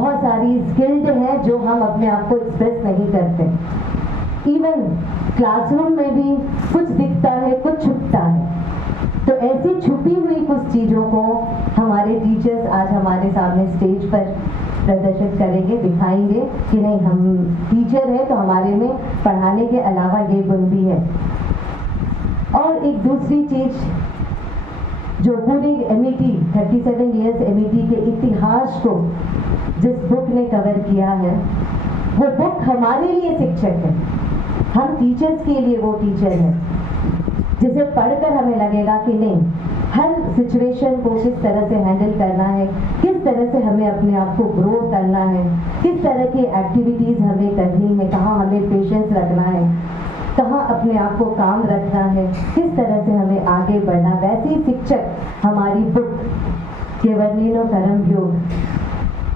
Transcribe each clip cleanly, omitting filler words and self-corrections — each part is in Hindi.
बहुत सारी स्किल्ड हैं जो हम अपने आप को एक्सप्रेस नहीं करते। इवन क्लासरूम में भी कुछ दिखता है, कुछ छुपता है। तो ऐसी छुपी हुई कुछ चीज़ों को हमारे टीचर्स आज हमारे सामने स्टेज पर प्रदर्शित करेंगे, दिखाएंगे कि नहीं, हम टीचर हैं तो हमारे में पढ़ाने के अलावा ये गुण भी है। और एक दूसरी चीज़ जो पूरी MET 37 ईयर्स MET के इतिहास को जिस बुक ने कवर किया है, वो बुक हमारे लिए शिक्षक है। हम टीचर्स के लिए वो टीचर है जिसे पढ़कर हमें लगेगा कि नहीं, हर सिचुएशन को किस तरह से हैंडल करना है, किस तरह से हमें अपने आप को ग्रो करना है, किस तरह की एक्टिविटीज़ हमें करनी है, कहाँ हमें पेशेंस रखना है, कहाँ अपने आप को काम रखना है, किस तरह से हमें आगे बढ़ना। वैसे ही शिक्षक हमारी बुक केवलिनो करम योग,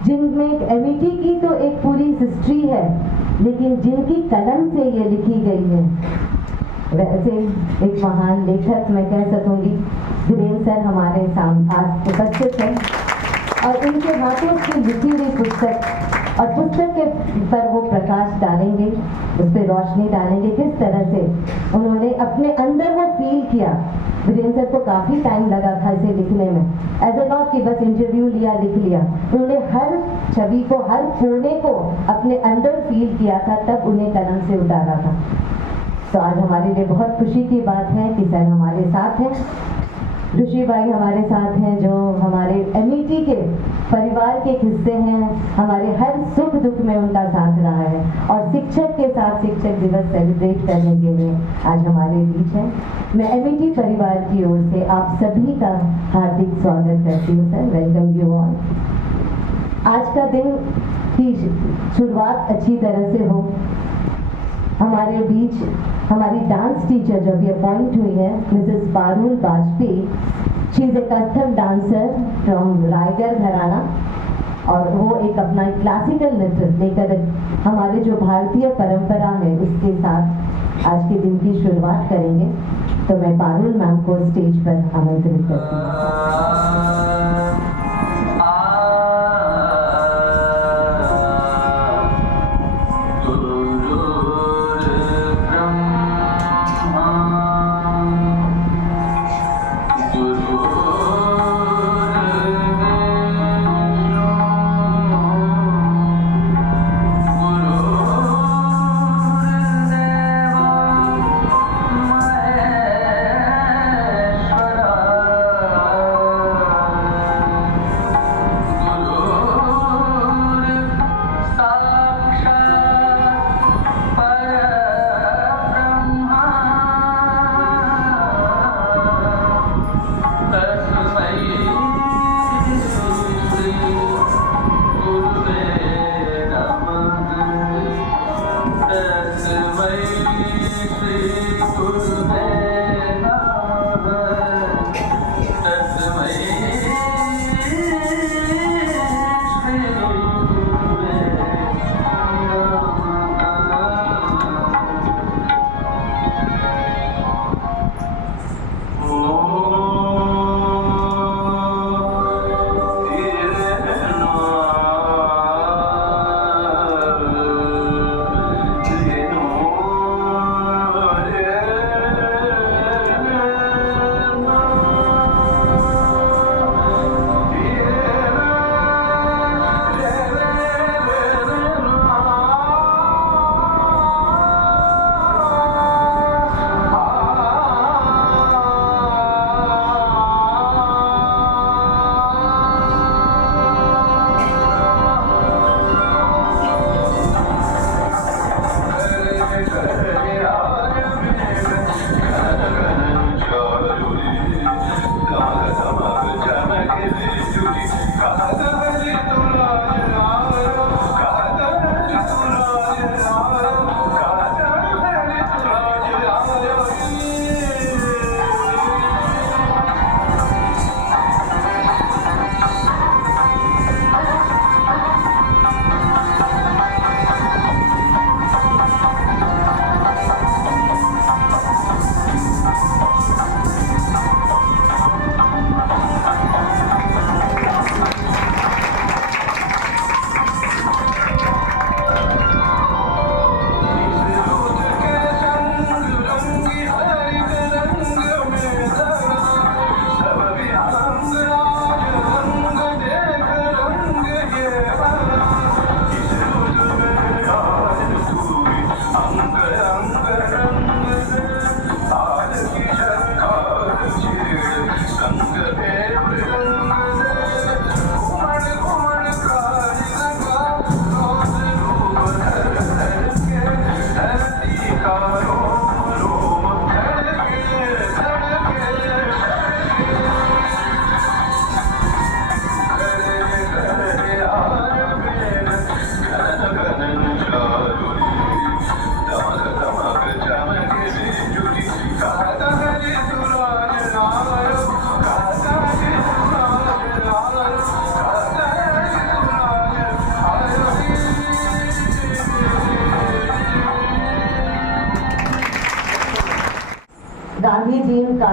जिनमें MET की तो एक पूरी हिस्ट्री है, लेकिन जिनकी कलम से ये लिखी गई है, वैसे एक महान लेखक मैं कह सकूंगी, धीरेन्द्र सर हमारे सामने आज उपस्थित हैं और उनके हाथों से लिखी हुई पुस्तक और पुस्तक के पर वो प्रकाश डालेंगे, उस पर रोशनी डालेंगे, किस तरह से उन्होंने अपने अंदर वो फील किया। धीरेन्द्र सर को काफ़ी टाइम लगा था इसे लिखने में, ऐसे नॉट कि बस इंटरव्यू लिया लिख लिया, उन्होंने हर छवि को, हर कोने को अपने अंदर फील किया था, तब उन्हें कलम से उतारा था। तो आज हमारे लिए बहुत खुशी की बात है कि सर हमारे साथ हैं, ऋषि भाई हमारे साथ हैं जो हमारे MET के परिवार के हिस्से हैं, हमारे हर सुख दुख में उनका साथ रहा है और शिक्षक के साथ शिक्षक दिवस सेलिब्रेट करने के लिए आज हमारे बीच है। मैं MET परिवार की ओर से आप सभी का हार्दिक स्वागत करती हूँ सर, वेलकम यू ऑल। आज का दिन की शुरुआत अच्छी तरह से हो। हमारे बीच हमारी डांस टीचर जो अभी अपॉइंट हुई है, Mrs Parul Vajpayee, she is a Kathak dancer from Raigarh घराना और वो एक अपना क्लासिकल नृत्य लेकर हमारे जो भारतीय परंपरा है उसके साथ आज के दिन की शुरुआत करेंगे। तो मैं पारुल मैम को स्टेज पर आमंत्रित करती हूँ।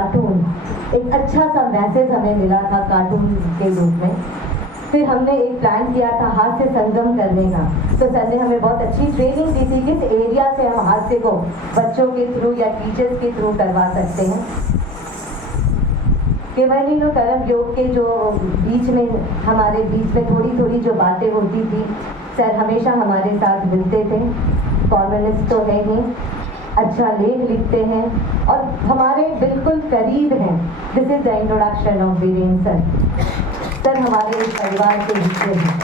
कार्टून, एक अच्छा सा मैसेज हमें मिला था कार्टून के रूप में। फिर हमने एक प्लान किया था हास्य संगम करने का, तो सर ने हमें बहुत अच्छी ट्रेनिंग दी थी किस एरिया से हम हास्य को बच्चों के थ्रू या टीचर्स के थ्रू करवा सकते हैं। केवलिनो कर्म योग के जो बीच में हमारे बीच में थोड़ी थोड़ी जो बातें होती थी, सर हमेशा हमारे साथ मिलते थे। कॉम्युनिस्ट तो है ही, अच्छा लेख लिखते हैं और हमारे बिल्कुल करीब हैं। This is the introduction of Virendra sir हमारे इस परिवार के हिस्से हैं।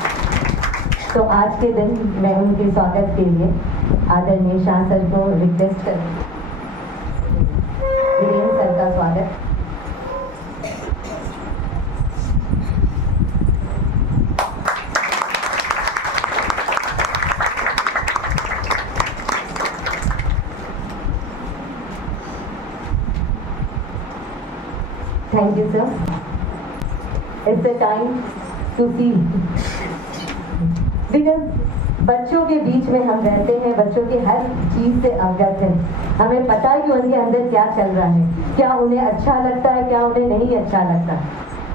तो आज के दिन मैं उनके स्वागत के लिए आदरणीय शाह सर को रिक्वेस्ट कर वीरेंद्र सर का स्वागत। Thank you, sir. It's the time to see. Because बच्चों के बीच में हम रहते हैं, बच्चों की हर चीज़ से अवगत हैं। हमें पता है कि उनके अंदर क्या चल रहा है, क्या उन्हें अच्छा लगता है, क्या उन्हें नहीं अच्छा लगता।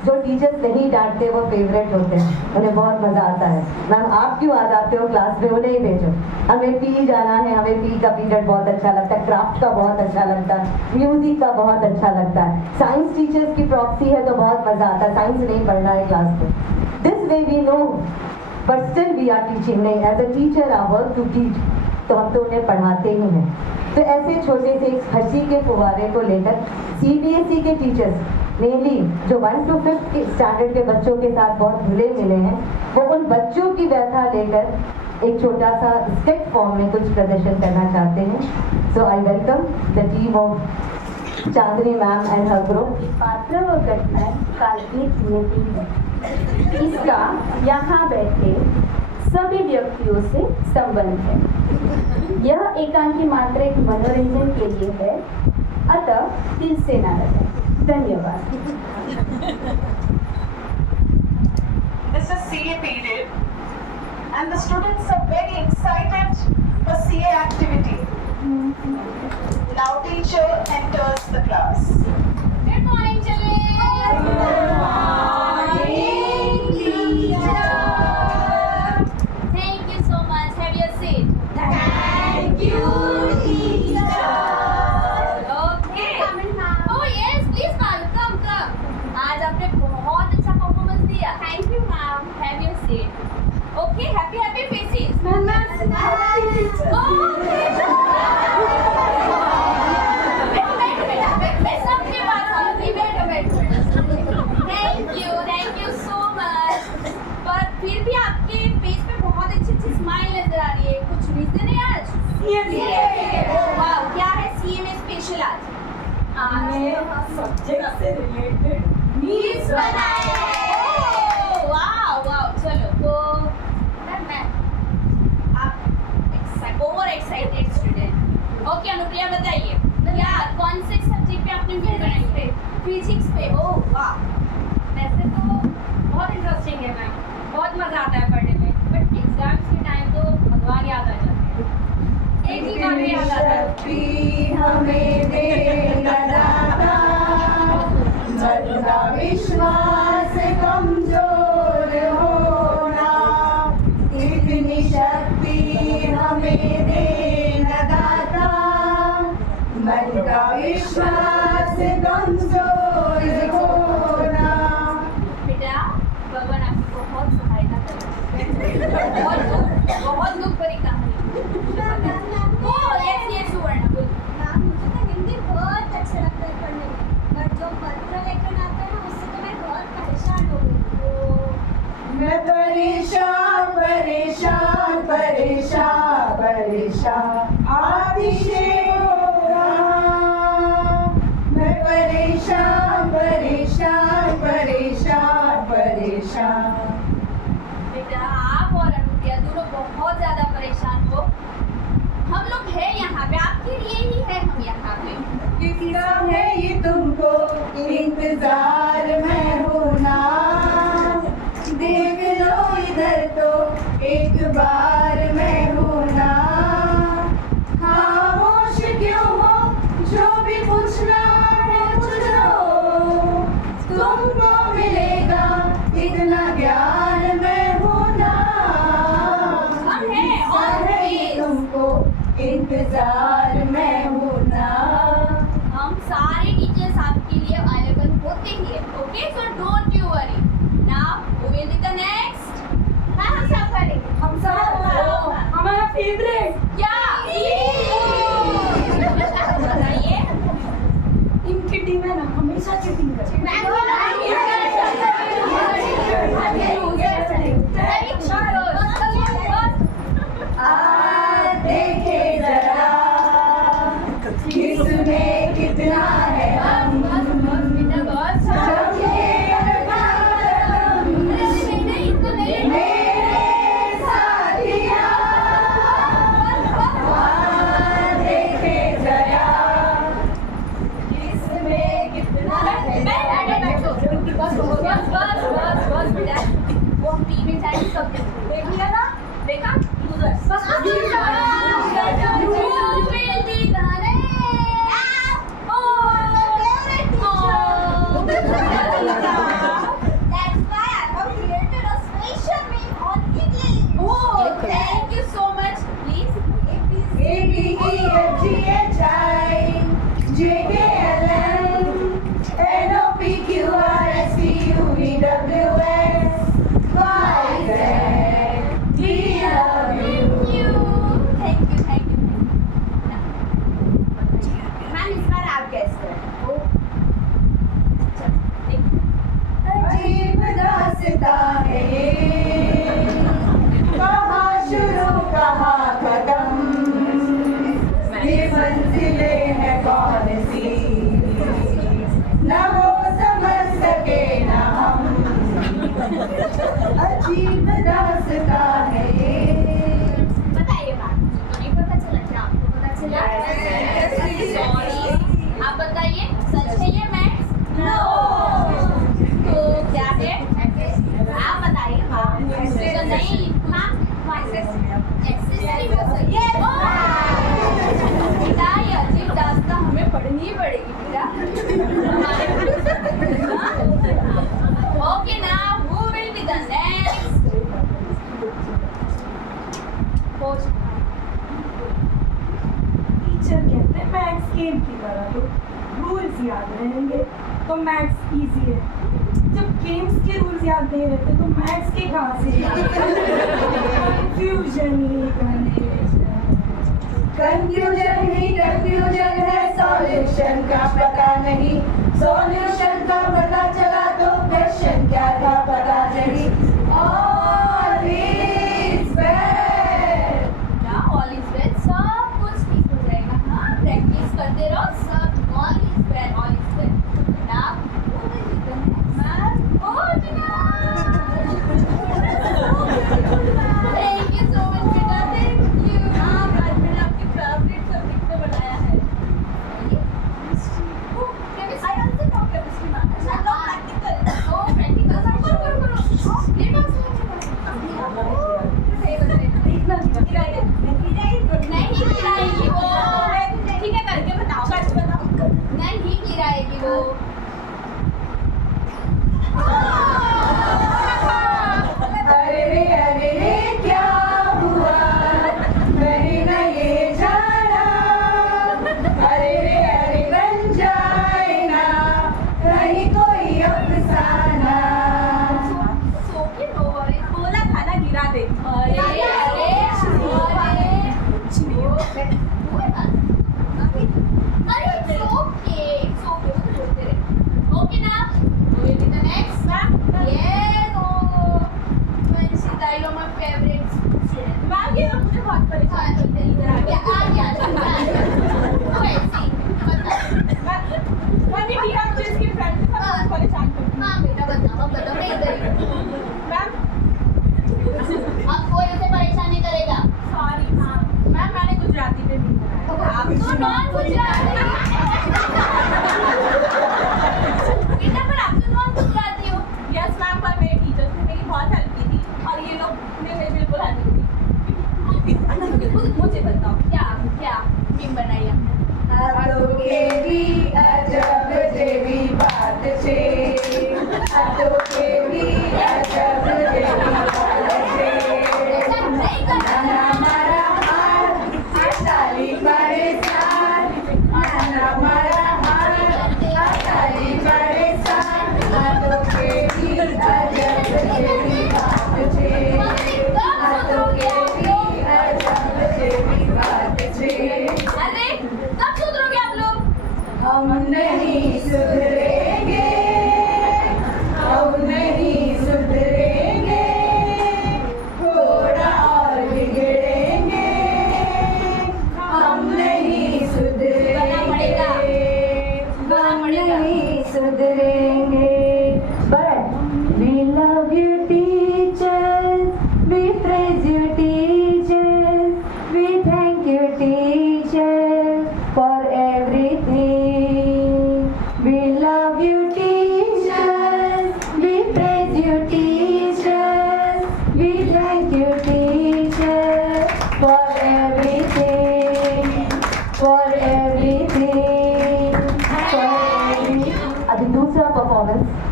जो टीचर्स नहीं डांटते वो फेवरेट होते हैं, उन्हें बहुत मज़ा आता है। मैम आप क्यों आ जाते हो क्लास में, उन्हें ही भेजो। हमें पी जाना है, हमें पी का पीरियड बहुत अच्छा लगता है, क्राफ्ट का बहुत अच्छा लगता है, म्यूजिक का बहुत अच्छा लगता है। साइंस टीचर्स की प्रॉक्सी है तो बहुत मज़ा आता है, साइंस नहीं पढ़ना है क्लास में। This way we know but still we are teaching. नहीं, as a teacher our work to teach, तो हम तो उन्हें पढ़ाते ही हैं। तो ऐसे छोटे से एक हंसी के फुवारे को लेकर CBSE के टीचर्स मेनली जो 1 to 5 के स्टैंडर्ड के बच्चों के साथ बहुत घुले मिले हैं, वो उन बच्चों की व्यथा लेकर एक छोटा सा स्केच फॉर्म में कुछ प्रदर्शन करना चाहते हैं। So I welcome the team of Chandni ma'am and her group. पात्र व घटना काल्पनिक नियति है। इसका यहाँ बैठे सभी व्यक्तियों से संबंध है। यह एकांकी मात्र एक मनोरंजन के लिए है, अतः दिल से ना लगे। धन्यवाद। This is CA period and the students are very excited for CA activity. Now teacher enters the class. Good morning, children. Good morning, teacher. Thank you so much. Have your seat. Thank you, teacher. Okay. Oh yes, please come. आज आपने बहुत अच्छा परफॉर्मेंस दिया। Thank you, ma'am. Have your seat. Okay, happy faces. Ma'am. मैं सबके पास आऊंगी। बैठो। Thank you so much. पर फिर भी आपके फेस पे बहुत अच्छी स्माइल नजर आ रही है। कुछ रीजन है आज? वाह, क्या है CA में स्पेशल आज? सब्जेक्ट से रिलेटेड मील्स बनाए। वाह, चलो तो मैं आप over excited student. Okay Anupriya बताइए, क्या कौन से सब्जेक्ट पे आपने मील बनाई है? फिजिक्स पे। ओह वाह, वैसे तो बहुत इंटरेस्टिंग है मैम, बहुत मज़ा आता है पढ़ने में, बट एग्जाम्स के टाइम तो भगवान याद आ जाते हैं। एक ही गाना याद आता है, हमें देना दाता, मन का विश्वास कमजोर होना, इतनी शक्ति हमें देना दाता, मन का विश्वास कमजोर होना। बेटा भगवान आपकी बहुत सहायता करें। बहुत दुख भरी कहानी। ओह यस सुवर्ण बोल। मुझे तो हिंदी बहुत अच्छा लगता है पढ़ने में, बट जो पत्र लेखन आता है ना, उससे तो मैं बहुत परेशान हो गई। मैं परेशान आतिशे हो रहा, मैं परेशान। बेटा आप और अनुप्रिया दोनों बहुत ज़्यादा परेशान हो। हम लोग हैं यहाँ पे, आपके लिए ही है हम यहाँ पे। किसका है ये तुमको इंतजार में होना, देख लो इधर तो एक बार मैं होना। खामोश क्यों हो, जो भी पूछना है पूछना, इंतजार में हूँ ना। हम सारे टीचर्स आपके लिए अवेलेबल होते ही है, okay, so don't you worry. Now who will be the next? हम सब करेंगे, हम सब। हमारा फेवरेट क्या बताइए? इनकी टीम है ना, हमेशा चीटिंग करती है। देखे जरा किसमें कितना है हम। मेरे साथिया देखे जरा किसमें कितना है। वो हम टीम में जाएंगे सब देख लिया ना, देखा Thank you so much. Please. Thank you. Ma'am इस बार आप गेस करें। अजीब दास्तां है ये, कहाँ शुरू कहाँ खत्म, ये मंजिलें हैं कौन सी, न वो समझ सके न हम। अजीब दास्तां है ये। बताइए मैम, तो नहीं पता चला क्या? आपको पता चला? सॉरी, आप बताइए, सच है ये मैथ्स? नो। तो क्या है? आप बताइए मैम। तो नहीं मैम, एक्सेस नहीं हो सकती। बेटा ये अजीब दास्तां हमें पढ़नी पड़ेगी बेटा। ओके ना, who will be the next? Teacher कहते हैं मैथ्स गेम की तरह तो रूल्स याद रहेंगे तो मैथ्स इजी है। जब गेम्स के रूल्स याद नहीं रहते तो मैथ्स के कहाँ से कंफ्यूजन ही कंफ्यूजन है, सॉल्यूशन का पता नहीं, सॉल्यूशन का पता चला तो क्वेश्चन क्या था पता नहीं। All is well. ना all is well, सब कुछ ठीक हो जाएगा। हाँ, प्रैक्टिस करते रहो, सब all is well। ना वो भी मैम, ओ जना। Thank you so much बेटा, thank you। हाँ, आज मैंने आपके फेवरेट सब्जेक्ट को बनाया है। I also know chemistry, ma'am. अच्छा, practical. Oh, practical.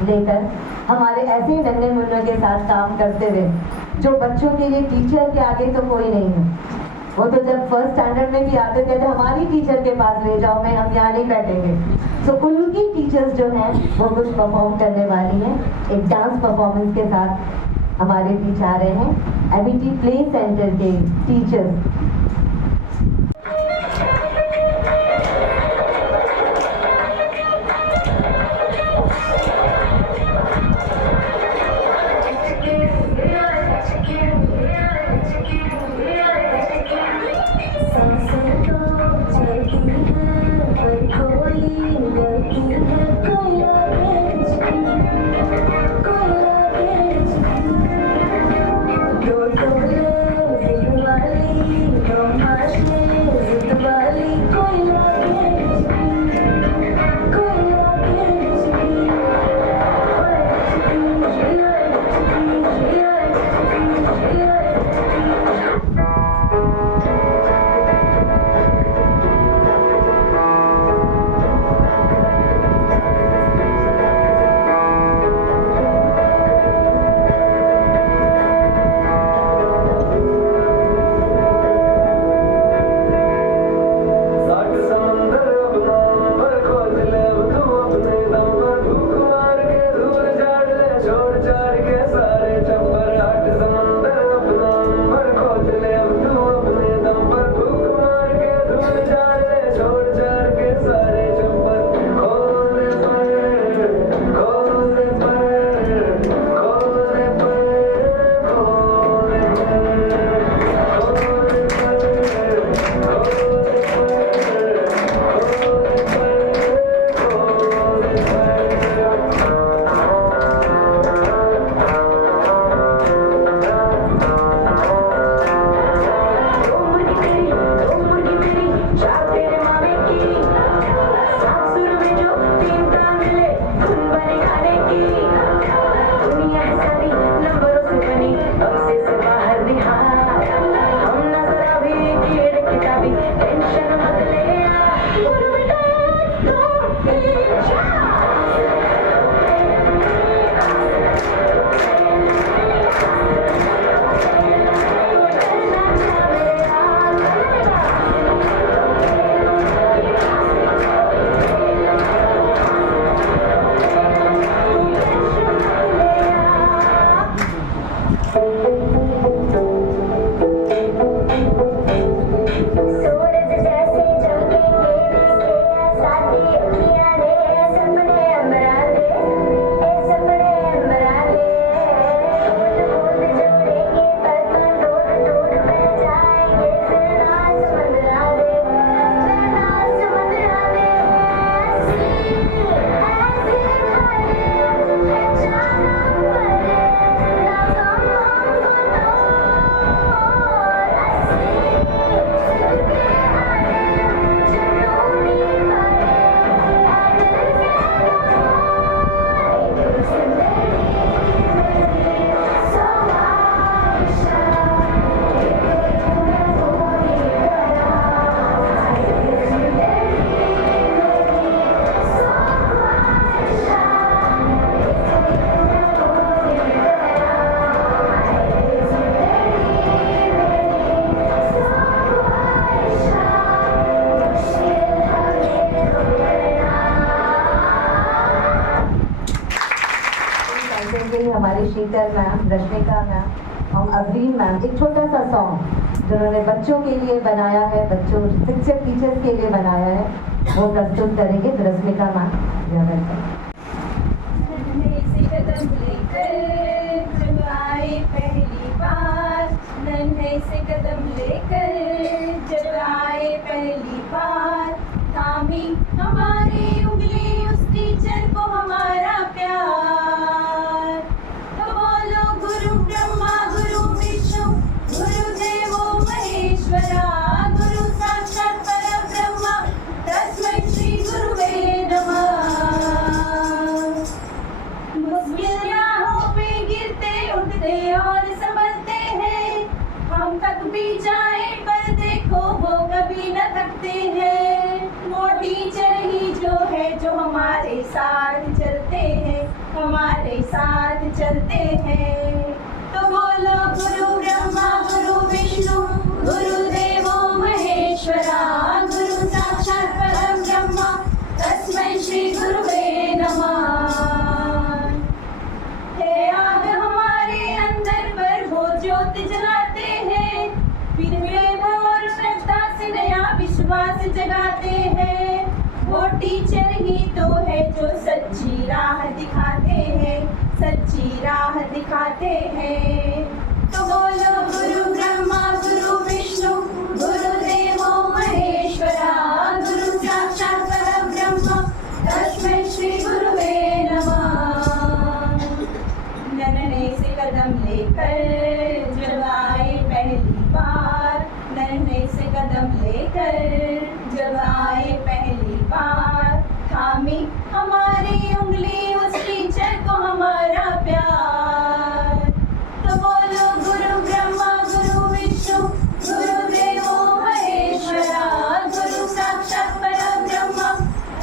लेकर हमारे ऐसे ही नन्हे मुन्नों के साथ काम करते हुए, जो बच्चों के लिए टीचर के आगे तो कोई नहीं है। वो तो जब फर्स्ट स्टैंडर्ड में भी आते थे तो हमारी टीचर के पास ले जाओ, मैं हम यहाँ नहीं बैठेंगे। तो उनकी टीचर्स जो हैं वो कुछ परफॉर्म करने वाली हैं, एक डांस परफॉर्मेंस के साथ हमारे बीच आ रहे हैं एमिटी प्ले सेंटर के टीचर्स। हमारे शीतल मैम, रश्मिका मैम और अवरीन मैम एक छोटा सा सॉन्ग जिन्होंने बच्चों के लिए बनाया है, बच्चों शिक्षक टीचर्स के लिए बनाया है, वो प्रस्तुत करेंगे। तो रश्मिका मैम से कदम लेकर जब आए पहली बार, थामी हमारी उंगली उस टीचर को हमारा प्यार। तो बोलो गुरु ब्रह्मा गुरु विष्णु गुरुदेवो महेश्वरा, गुरु साक्षात परब्रह्मा तस्मै श्री गुरुवे नमः। मुश्किल राहों पे गिरते उठते और संभलते हैं, हम थक भी जाए पर देखो वो कभी न थकते हैं। वो टीचर ही जो है जो हमारे साथ चलते हैं, हमारे साथ चलते हैं। तो बोलो गुरु ब्रह्मा गुरु विष्णु गुरुदेवो महेश्वरा, गुरु साक्षात् परम ब्रह्मा तस्मै श्री गुरुवे नमः। है आग हमारे अंदर पर वो ज्योत जलाते हैं, फिर प्रेम और श्रद्धा से नया विश्वास जगाते हैं। वो टीचर ही तो है जो सच्ची राह दिखाते हैं, सच्ची राह दिखाते हैं। तो बोलो गुरु ब्रह्मा गुरु विष्णु गुरुदेवो महेश्वरा, गुरु साक्षात् परम ब्रह्म तस्मै श्री गुरुवे नमः। नन्हे से कदम लेकर जब आए पहली बार, नन्हे से कदम लेकर जब आए पहली बार, थामी हमारी उंगली उस टीचर को हमारा प्यार। तो बोलो गुरु ब्रह्मा गुरु विष्णु गुरुदेवो महेश्वरा, गुरु साक्षात् परम ब्रह्म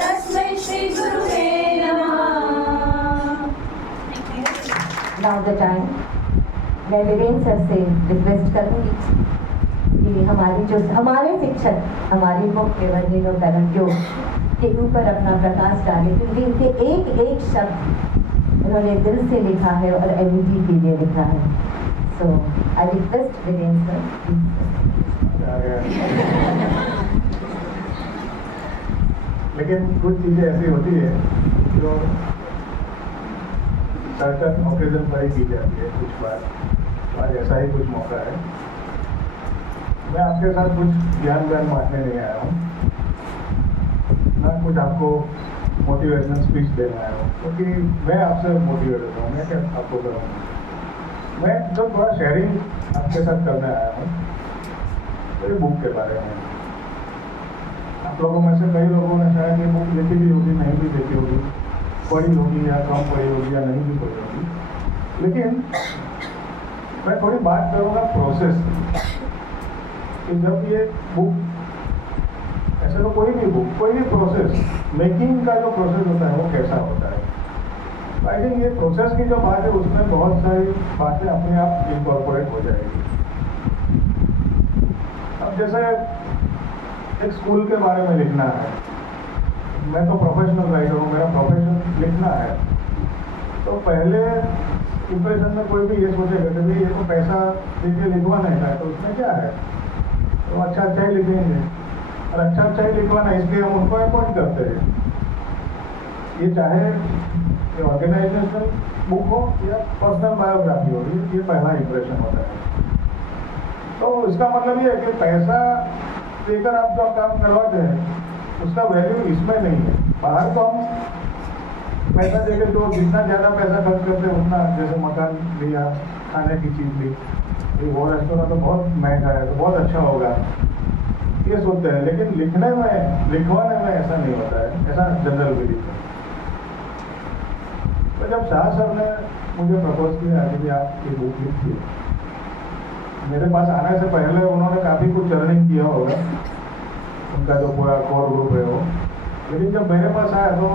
तस्मै श्री गुरुवे नमः। नाउ द टाइम मैं वीरेंद्र सर से रिक्वेस्ट करूंगी कि हमारे शिक्षक हमारी बुक केवल परम योग के ऊपर अपना प्रकाश डाले, क्योंकि इनके एक एक शब्द उन्होंने दिल से लिखा है और एमिटी के लिए लिखा है। सो आई रिक्वेस्ट वीरेंद्र सर। लेकिन कुछ चीज़ें ऐसी होती है जो सर्टन ओकेजन पर ही की जाती है। कुछ बार आज ऐसा ही कुछ मौका है। मैं आपके साथ कुछ ज्ञान बांटने नहीं आया हूँ, ना कुछ आपको मोटिवेशनल स्पीच देने आया हूँ, क्योंकि मैं आपसे मोटिवेट होता हूँ। मैं क्या आपको करूँगा, मैं तो थोड़ा शेयरिंग आपके साथ करने आया हूँ मेरी बुक के बारे में। आप लोगों में से कई लोगों ने शायद ये बुक देखी भी होगी, नहीं भी देखी होगी, पढ़ी होगी या कम पढ़ी होगी या नहीं भी पढ़ी होगी। लेकिन मैं थोड़ी बात करूँगा प्रोसेस कि जब ये बुक, ऐसे तो कोई भी बुक, कोई भी प्रोसेस, मेकिंग का जो प्रोसेस होता है वो कैसा होता है। आई थिंक ये प्रोसेस की जो बात है उसमें बहुत सारी बातें अपने आप इनकॉर्पोरेट हो जाएगी। अब जैसे एक स्कूल के बारे में लिखना है, मैं तो प्रोफेशनल राइटर हूँ, मेरा प्रोफेशन लिखना है, तो पहले इंप्रेशन में कोई भी ये सोचेगा कि भाई ये तो पैसा देके लिखवाना है, तो उसमें क्या है, तो अच्छा ही लिखेंगे। और अच्छा ही लिखवाना है इसलिए हम उनको अपॉइंट करते हैं। ये चाहे ऑर्गेनाइजेशनल बुक हो या पर्सनल बायोग्राफी हो, ये पहला इंप्रेशन होता है। तो इसका मतलब ये है कि पैसा देकर आप जो काम करवाते हैं उसका वैल्यू इसमें नहीं है। बाहर तो हम पैसा देकर जो जितना ज़्यादा पैसा खर्च करते हैं उतना, जैसे मकान लिया, खाने की चीज़ ली, वो रेस्टोरेंट तो बहुत महंगा है तो बहुत अच्छा होगा, ये सोचते हैं। लेकिन लिखने में, लिखवाने में ऐसा नहीं होता है, ऐसा जनरल बिलीफ है। तो जब शाह सर ने मुझे प्रपोज किया कि आप ये बुक लिखिए, मेरे पास आने से पहले उन्होंने काफ़ी कुछ जर्निंग किया होगा, उनका जो पूरा कोर ग्रुप है वो। लेकिन जब मेरे पास आया तो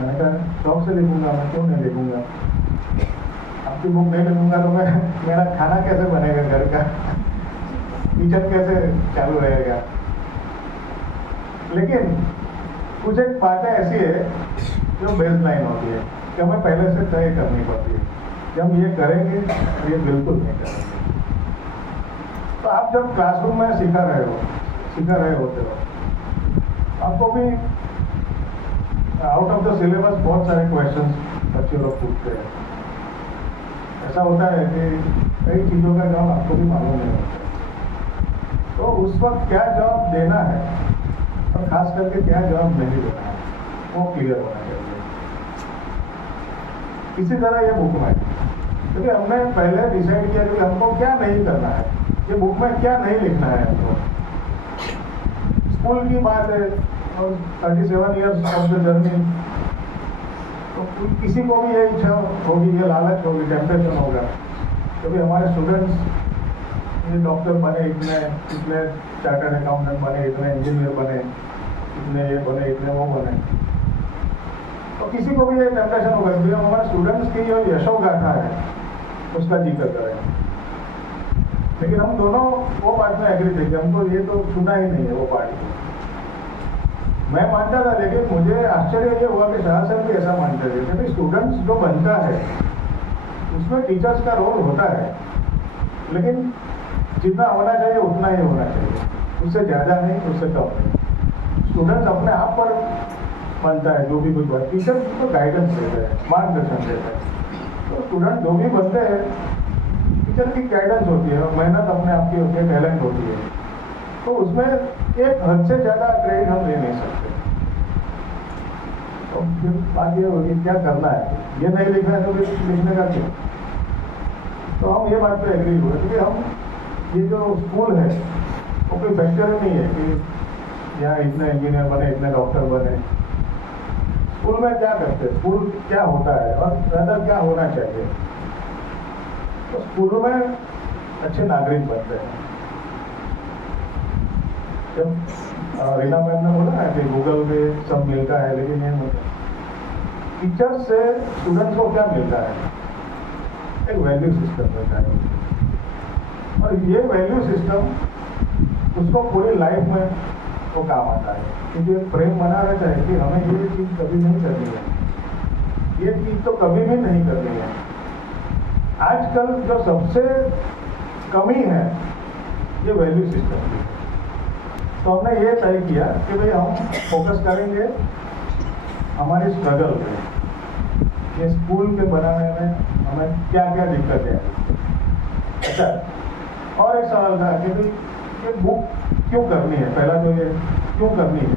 मैंने कहा शौक से लिखूंगा, मैं क्यों नहीं लिखूंगा। आपकी बुक नहीं लिखूंगा तो मैं, मेरा खाना कैसे बनेगा, घर का किचन कैसे चालू रहेगा। लेकिन कुछ एक बातें ऐसी है जो बेस लाइन होती है कि हमें पहले से तय करनी पड़ती है कि हम ये करेंगे और ये बिल्कुल नहीं करेंगे। तो आप जब क्लासरूम में सिखा रहे होते हो, आपको भी आउट ऑफ द सिलेबस बहुत सारे क्वेश्चंस बच्चे लोग पूछते हैं। ऐसा होता है कि कई चीज़ों का जवाब आपको भी मालूम नहीं होता, तो उस वक्त क्या जवाब देना है और खास करके क्या जवाब नहीं देना है वो क्लियर होना चाहिए। इसी तरह ये बुक में, क्योंकि हमने पहले डिसाइड किया कि हमको क्या नहीं करना है, ये बुक में क्या नहीं लिखना है हमको। स्कूल की बात है और 37 ईयर्स ऑफ द जर्नी, तो किसी को भी ये इच्छा होगी, ये लालच होगी, टेम्पटेशन होगा, क्योंकि हमारे स्टूडेंट्स ये डॉक्टर बने, इतने चार्टर्ड अकाउंटेंट बने, इतने इंजीनियर बने, इतने ये बने, इतने वो बने। तो किसी को भी ये टेम्पटेशन होगा कि हम हमारे स्टूडेंट्स की जो यशोगाथा है उसका जिक्र करें, लेकिन हम दोनों वो पार्ट में एग्री थे कि हमको ये तो सुना ही नहीं है वो पार्ट। मैं मानता था, लेकिन मुझे आश्चर्य ये हुआ कि शाह सर भी ऐसा मानते थे कि स्टूडेंट्स जो बनता है उसमें टीचर्स का रोल होता है, लेकिन जितना होना चाहिए उतना ही होना चाहिए, उससे ज़्यादा नहीं, उससे कम नहीं। स्टूडेंट्स अपने आप पर बनता है जो भी कुछ बात, टीचर तो गाइडेंस देता है, मार्गदर्शन देता है। तो स्टूडेंट जो भी बनते हैं टीचर की गाइडेंस होती है और मेहनत अपने आप की होती है, टैलेंट होती है, तो उसमें एक हद से ज़्यादा क्रेडिट हम ले नहीं सकते। तो फिर बात ये होगी क्या करना है, ये नहीं लिखना है तो फिर लिखने का क्यों। तो हम ये बात पे एग्री हुए क्योंकि हम ये जो स्कूल है वो कोई फैक्टर नहीं है कि यहाँ इतने इंजीनियर बने, इतने डॉक्टर बने। स्कूल में क्या करते हैं, स्कूल क्या होता है और ज़्यादा क्या होना चाहिए। तो स्कूलों में अच्छे नागरिक बनते हैं। जब रीना मैम ने बोला है कि गूगल पे सब मिलता है, लेकिन ये नहीं, टीचर्स से स्टूडेंट्स को क्या मिलता है, एक वैल्यू सिस्टम मिलता है, और ये वैल्यू सिस्टम उसको पूरी लाइफ में वो काम आता है। क्योंकि एक फ्रेम बना रहता है कि हमें ये चीज़ कभी नहीं करनी है, ये चीज़ तो कभी भी नहीं करनी है। आजकल जो सबसे कमी है ये वैल्यू सिस्टम की। तो हमने ये तय किया कि भाई हम फोकस करेंगे हमारी स्ट्रगल पे, ये स्कूल के बनाने में हमें क्या क्या दिक्कतें आई। अच्छा, और एक सवाल था कि भाई ये बुक क्यों करनी है। पहला तो ये क्यों करनी है,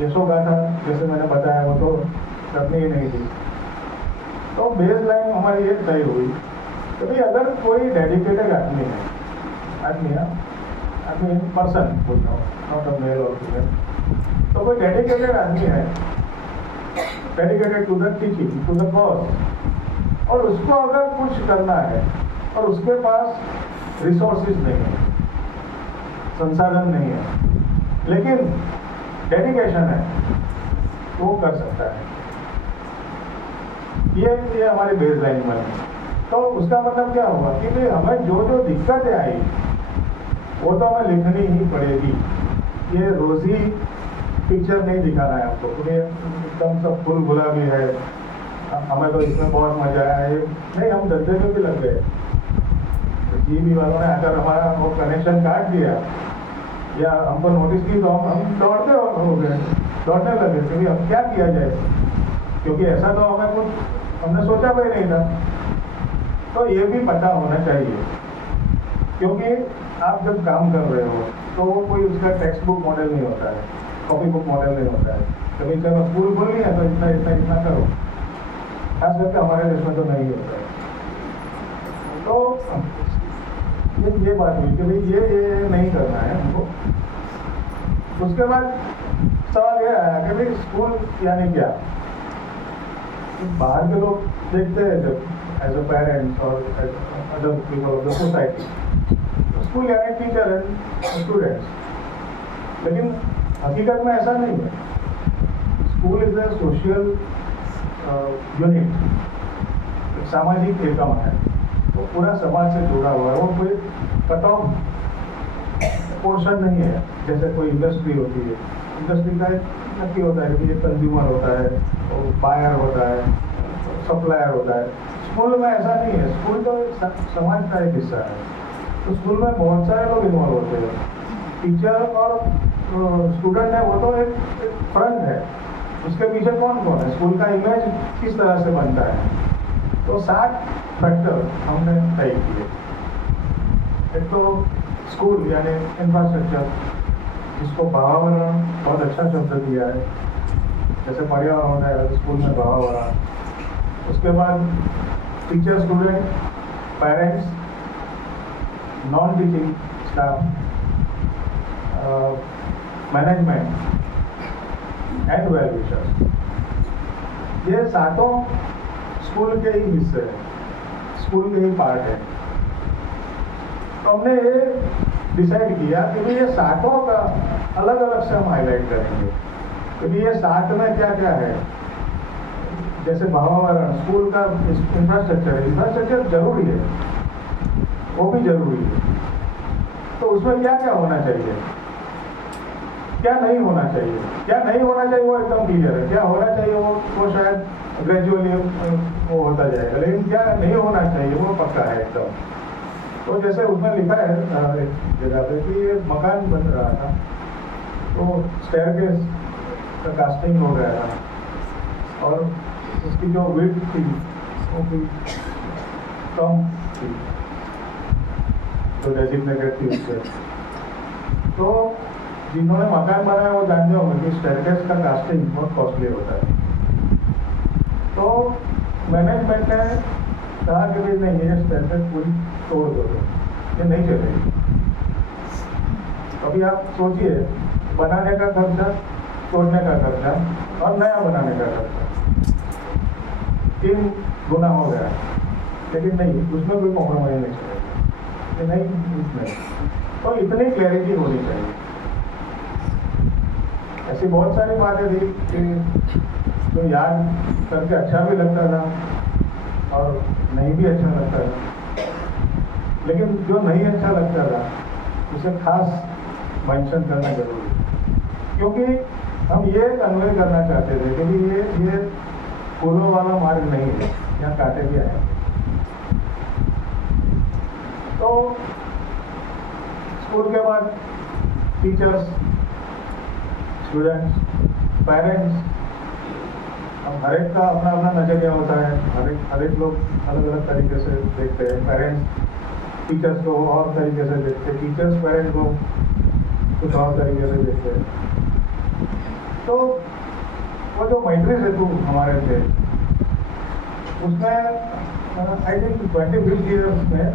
यशोगाथा जैसे मैंने बताया वो तो करनी ही नहीं थी। तो बेस लाइन हमारी ये तय हुई कि भाई अगर कोई डेडिकेटेड आदमी है, आदमी पर्सन बोलता हूँ, नॉट अ मेल और फीमेल, तो कोई डेडिकेटेड आदमी है, dedicated to the teaching, to the cause, और उसको अगर कुछ करना है और उसके पास रिसोर्सेज नहीं है, संसाधन नहीं है, लेकिन डेडिकेशन है, तो वो कर सकता है। ये हमारी बेस लाइन बनी। तो उसका मतलब क्या हुआ कि भाई हमें जो जो दिक्कतें आई वो तो हमें लिखनी ही पड़ेगी। ये रोजी पिक्चर नहीं दिखाना है आपको, क्योंकि एकदम सब फुल गुलाबी है, हमें तो इसमें बहुत मजा आया है, नहीं, हम धंधे में भी लग गए। तो जीबी वालों ने आकर हमारा वो कनेक्शन काट दिया या हमको नोटिस की, तो हम दौड़ने लगे कि अब क्या किया जाए, क्योंकि ऐसा तो हमें कुछ हमने सोचा भी नहीं था। तो ये भी पता होना चाहिए, क्योंकि आप जब काम कर रहे हो तो वो कोई उसका टेक्स्ट बुक मॉडल नहीं होता है, कॉपी बुक मॉडल नहीं होता है। कभी चलो स्कूल खुल है तो इतना इतना इतना करो, खास करके हमारे देश में तो नहीं होता है। तो ये बात हुई कि भाई ये नहीं करना है हमको। उसके बाद सवाल ये आया कि भाई स्कूल यानी क्या। तो बाहर के लोग देखते हैं जब एज अ पेरेंट्स और other people of the society, school यानी टीचर एंड स्टूडेंट्स, लेकिन हकीकत में ऐसा नहीं है। School is a social unit, एक सामाजिक एकम है, वो पूरा समाज से जुड़ा हुआ है। वो कोई कट ऑफ पोर्शन नहीं है, जैसे कोई इंडस्ट्री होती है। इंडस्ट्री का एक नक्की होता है कि ये कंज्यूमर होता है, और बायर होता है, सप्लायर होता है। स्कूल में ऐसा नहीं है, स्कूल तो समाज का एक हिस्सा है। तो स्कूल में बहुत सारे लोग इन्वॉल्व होते हैं, टीचर और स्टूडेंट है, वो तो एक फ्रंट है, उसके पीछे कौन कौन है, स्कूल का इमेज किस तरह से बनता है। तो 7 फैक्टर हमने तय किए। एक तो स्कूल यानी इंफ्रास्ट्रक्चर, जिसको वातावरण बहुत अच्छा शब्द दिया है, जैसे पर्यावरण होता है स्कूल में वातावरण। उसके बाद teacher, student, parents, non teaching staff, management and well wishers. ये 7 स्कूल के ही हिस्से हैं, स्कूल के ही पार्ट है। तो हमने ये डिसाइड किया कि ये 7 का अलग अलग से हम हाईलाइट करेंगे। क्योंकि ये साथ में क्या क्या है, जैसे वातावरण, स्कूल का इंफ्रास्ट्रक्चर जरूरी है, वो भी जरूरी है। तो उसमें क्या क्या होना चाहिए, क्या नहीं होना चाहिए, क्या नहीं होना चाहिए वो एकदम क्लियर है, क्या होना चाहिए वो शायद ग्रेजुअली वो होता जाएगा, लेकिन क्या नहीं होना चाहिए वो पक्का है एकदम। तो जैसे उसमें लिखा है एक जगह पे कि ये मकान बन रहा था, तो स्टेयरकेस का कास्टिंग हो गया था और उसकी जो विड्थ थी वो भी कम थी, जो डेजिग्नेटेड थी उससे। तो जिन्होंने मकान बनाया वो जानते होंगे कि स्टेयरकेस का कास्टिंग बहुत कॉस्टली होता है। तो मैनेजमेंट ने कहा कि भाई नहीं, ये स्टेयरकेस पूरी तोड़ दो, ये नहीं चलेगी। अभी आप सोचिए, बनाने का खर्चा, तोड़ने का खर्चा और नया बनाने का खर्चा 3 गुना हो गया, लेकिन नहीं, उसमें कोई कॉम्प्रोमाइज नहीं चलेगा, ये नहीं इसमें। तो इतनी क्लैरिटी होनी चाहिए। ऐसी बहुत सारी बातें थी कि जो याद करके अच्छा भी लगता था और नहीं भी अच्छा लगता था, लेकिन जो नहीं अच्छा लगता था उसे खास मेंशन करना जरूरी है, क्योंकि हम ये कन्वे करना चाहते थे कि ये फूलों वाला मार्ग नहीं है, यहाँ कांटे भी आए। तो स्कूल के बाद टीचर्स, स्टूडेंट्स, पेरेंट्स, अब हर एक का अपना अपना नजरिया होता है, हर एक लोग अलग अलग तरीके से देखते हैं। पेरेंट्स टीचर्स को और तरीके से देखते हैं, टीचर्स पेरेंट्स को कुछ और तरीके से देखते हैं। तो वो जो मैत्री सेतु हमारे थे, उसमें आई थिंक 25 ईयर्स में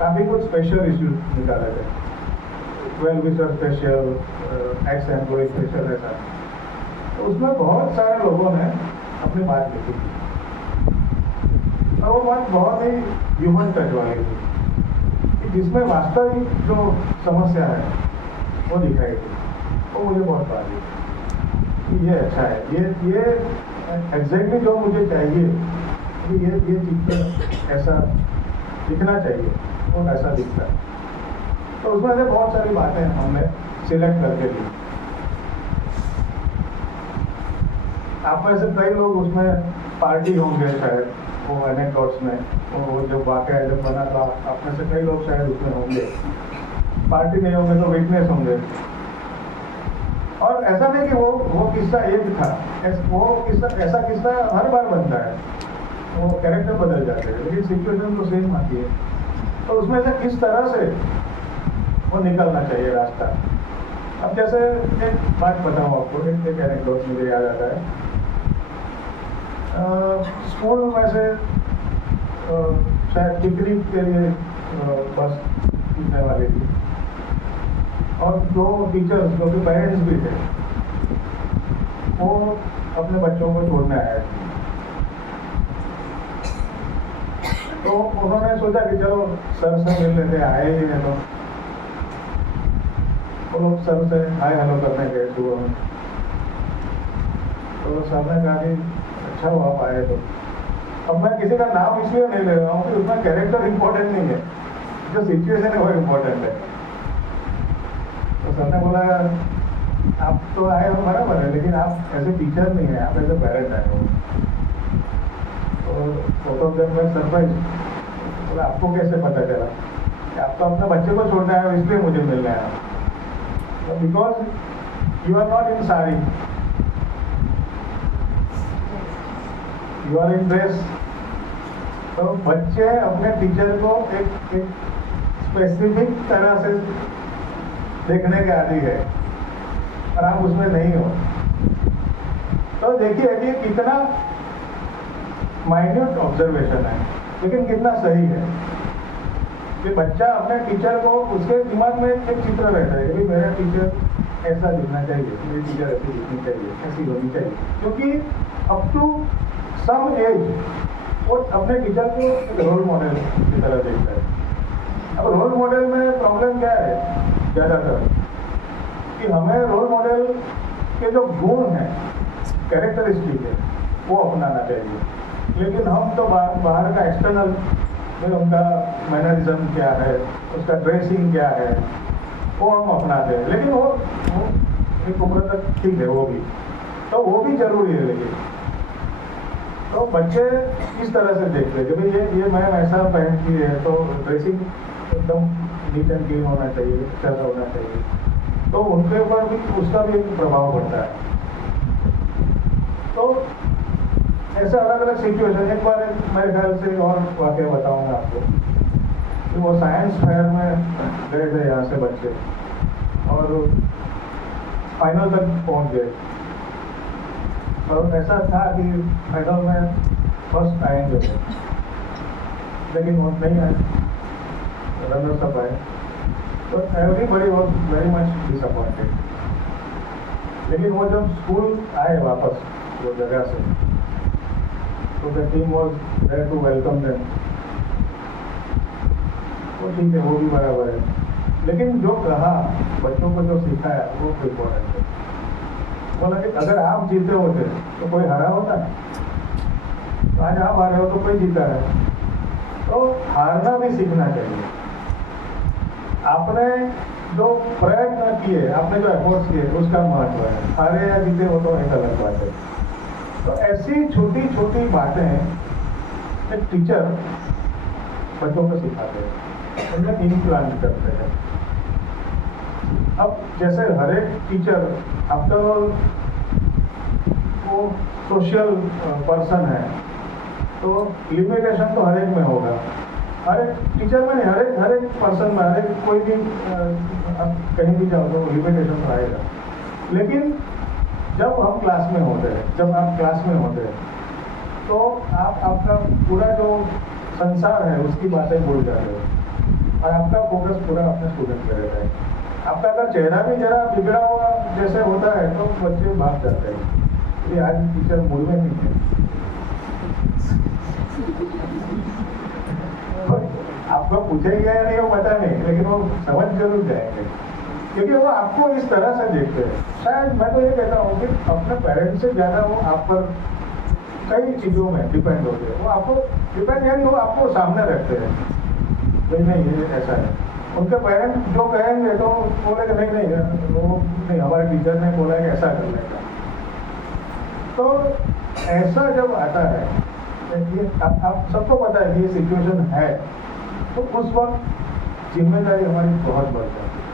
काफ़ी कुछ स्पेशल इश्यूज निकाले थे, 12 विशर स्पेशल, एक्स एम्प्लॉय स्पेशल, ऐसा। तो उसमें बहुत सारे लोगों ने अपनी बात लिखी थी और वो बात बहुत ही ह्यूमन टच वाली थी, कि जिसमें वास्तविक जो समस्या है वो दिखाई दी। वो मुझे बहुत भारी कि ये अच्छा है, ये एग्जैक्टली जो मुझे चाहिए कि ये चीज़ ऐसा दिखना चाहिए, वो ऐसा दिखता है। तो उसमें से बहुत सारी बातें हमने सिलेक्ट करके ली। आप में से कई लोग उसमें पार्टी होंगे शायद, वो एनेक्डोट्स में, वो जो वाक़या जब बना था, आप में से कई लोग शायद उसमें होंगे। पार्टी नहीं होंगे तो विटनेस होंगे। और ऐसा नहीं कि वो किस्सा एक था, वो किस्सा, ऐसा किस्सा हर बार बनता है, वो कैरेक्टर बदल जाते हैं, लेकिन सिचुएशन तो सेम आती है। तो उसमें से किस तरह से वो निकलना चाहिए रास्ता। अब जैसे एक बात बताऊँ आपको, एक एनेक्डोट मुझे याद आता है। स्कूल में से शायद पिकनिक के लिए बस छूटने वाली थी और 2 टीचर्स जो कि पेरेंट्स भी थे, वो अपने बच्चों को छोड़ने आए थे। तो उन्होंने सोचा कि चलो सर से मिल लेते, आए ही हैं तो वो लोग सर से हाय हेलो करने गए सुबह में। तो सर ने कहा कि अच्छा हुआ आप आए तो। अब मैं किसी का नाम इसलिए नहीं ले रहा हूँ कि उसमें कैरेक्टर इम्पोर्टेंट नहीं है, जो सिचुएशन है वो इम्पोर्टेंट है। तो सर ने बोला आप तो आए हो बराबर है, लेकिन आप ऐसे टीचर नहीं है, आप ऐसे पेरेंट आए हो। तो सरप्राइज बोला आपको कैसे पता चला कि आप तो अपने बच्चे को छोड़ने आए हो, इसलिए मुझे मिलने आया। तो because you are not in sari, you are in dress. तो बच्चे अपने टीचर को एक स्पेसिफिक तरह से देखने के आदी है और आप उसमें नहीं हो। तो देखिए कि कितना माइन्यूट ऑब्जर्वेशन है, लेकिन कितना सही है कि बच्चा अपने टीचर को, उसके दिमाग में एक चित्र रहता है कि मेरा टीचर ऐसा दिखना चाहिए, मेरी टीचर ऐसी दिखनी चाहिए, ऐसी होनी चाहिए, क्योंकि अप टू सम एज वो अपने टीचर को एक रोल मॉडल की तरह देखता है। अब रोल मॉडल में प्रॉब्लम क्या है ज़्यादातर, कि हमें रोल मॉडल के जो गुण हैं, कैरेक्टरिस्टिक है, वो अपनाना चाहिए। लेकिन हम तो बाहर का एक्सटर्नल में उनका मैनरिज्म क्या है, उसका ड्रेसिंग क्या है, वो हम अपनाते हैं। लेकिन वो एक उम्र तक ठीक है, वो भी तो वो भी जरूरी है। लेकिन तो बच्चे इस तरह से देखते हैं कि भाई ये मैम ऐसा पहनती है तो ड्रेसिंग एकदम नीट एंड क्लीन होना चाहिए, अच्छा होना चाहिए, तो उनके ऊपर भी उसका भी एक प्रभाव पड़ता है। तो ऐसे अलग अलग सिचुएशन, एक बार मेरे ख्याल से और वाकया बताऊंगा आपको कि वो साइंस फेयर में गए थे यहाँ से बच्चे और फाइनल तक पहुँच गए। और ऐसा था कि फाइनल में फर्स्ट आएंगे लेकिन वो नहीं आए, रनर्स अप आए। तो everybody was very much disappointed. लेकिन वो जब स्कूल आए वापस वो जगह से, तो the team was there to welcome them. तो ठीक है, वो भी बराबर है। लेकिन जो कहा, बच्चों को जो सिखाया, वो इम्पोर्टेंट है। बोला कि अगर आप जीते होते तो कोई हरा होता है, तो आज आप हारे हो तो कोई जीता है। तो हारना भी सीखना चाहिए। आपने जो प्रयत्न किए, आपने जो एफर्ट्स किए, उसका महत्व है। हारे या जीते हो तो एक अलग बात है। तो ऐसी छोटी छोटी बातें एक टीचर बच्चों को सिखाते हैं, उनमें तीन प्लान करते हैं। अब जैसे हर एक टीचर आफ्टर ऑल वो सोशल पर्सन है, तो लिमिटेशन तो हर एक में होगा। हर एक टीचर में नहीं, हर एक पर्सन में, हर एक कोई भी आप कहीं भी जाओ तो लिमिटेशन तो आएगा। लेकिन जब हम क्लास में होते हैं, जब आप क्लास में होते हैं, तो आप आपका पूरा जो संसार है उसकी बातें भूल जाते हो और आपका फोकस पूरा अपने स्टूडेंट पे रहता है। आपका अगर चेहरा भी जरा बिगड़ा हुआ जैसे होता है तो बच्चे भाग जाते हैं, ये आज टीचर मूड में नहीं है। आपको पूछेंगे या नहीं वो पता नहीं, लेकिन वो समझ जरूर जाएंगे, क्योंकि वो आपको इस तरह से देखते हैं। शायद मैं तो ये कहता हूँ कि अपने पेरेंट्स से ज़्यादा वो आप पर कई चीज़ों में डिपेंड होते हैं। वो आपको डिपेंड यानी वो आपको सामने रखते हैं, नहीं नहीं ये ऐसा है। उनके पेरेंट्स जो कहेंगे तो बोलेंगे नहीं नहीं वो नहीं, हमारे टीचर ने बोला कि ऐसा करने का। तो ऐसा जब आता है, ये आप सबको पता है कि ये सिचुएशन है, तो उस वक्त जिम्मेदारी हमारी बहुत बढ़ जाती है।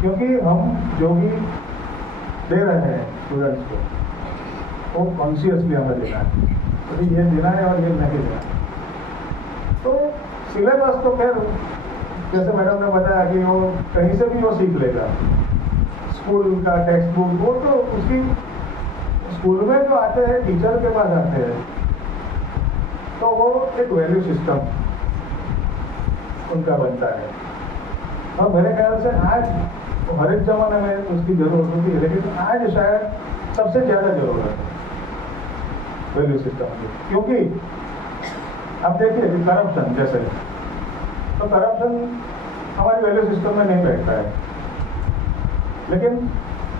क्योंकि हम जो भी दे रहे हैं स्टूडेंट्स को, वो कॉन्शियसली हमें देना है, तो ये देना है और ये नहीं देना है। तो सिलेबस तो खैर जैसे मैडम ने बताया कि वो कहीं से भी वो सीख लेगा, स्कूल का टेक्स्ट बुक वो तो उसकी स्कूल में जो आते हैं टीचर के पास आते हैं, तो वो एक वैल्यू सिस्टम उनका बनता है। और मेरे ख्याल से आज तो हर एक जमाने में उसकी जरूरत होती है, लेकिन आज शायद सबसे ज़्यादा जरूरत है वैल्यू सिस्टम की। क्योंकि अब देखिए कि करप्शन जैसे, तो करप्शन हमारी वैल्यू सिस्टम में नहीं बैठता है। लेकिन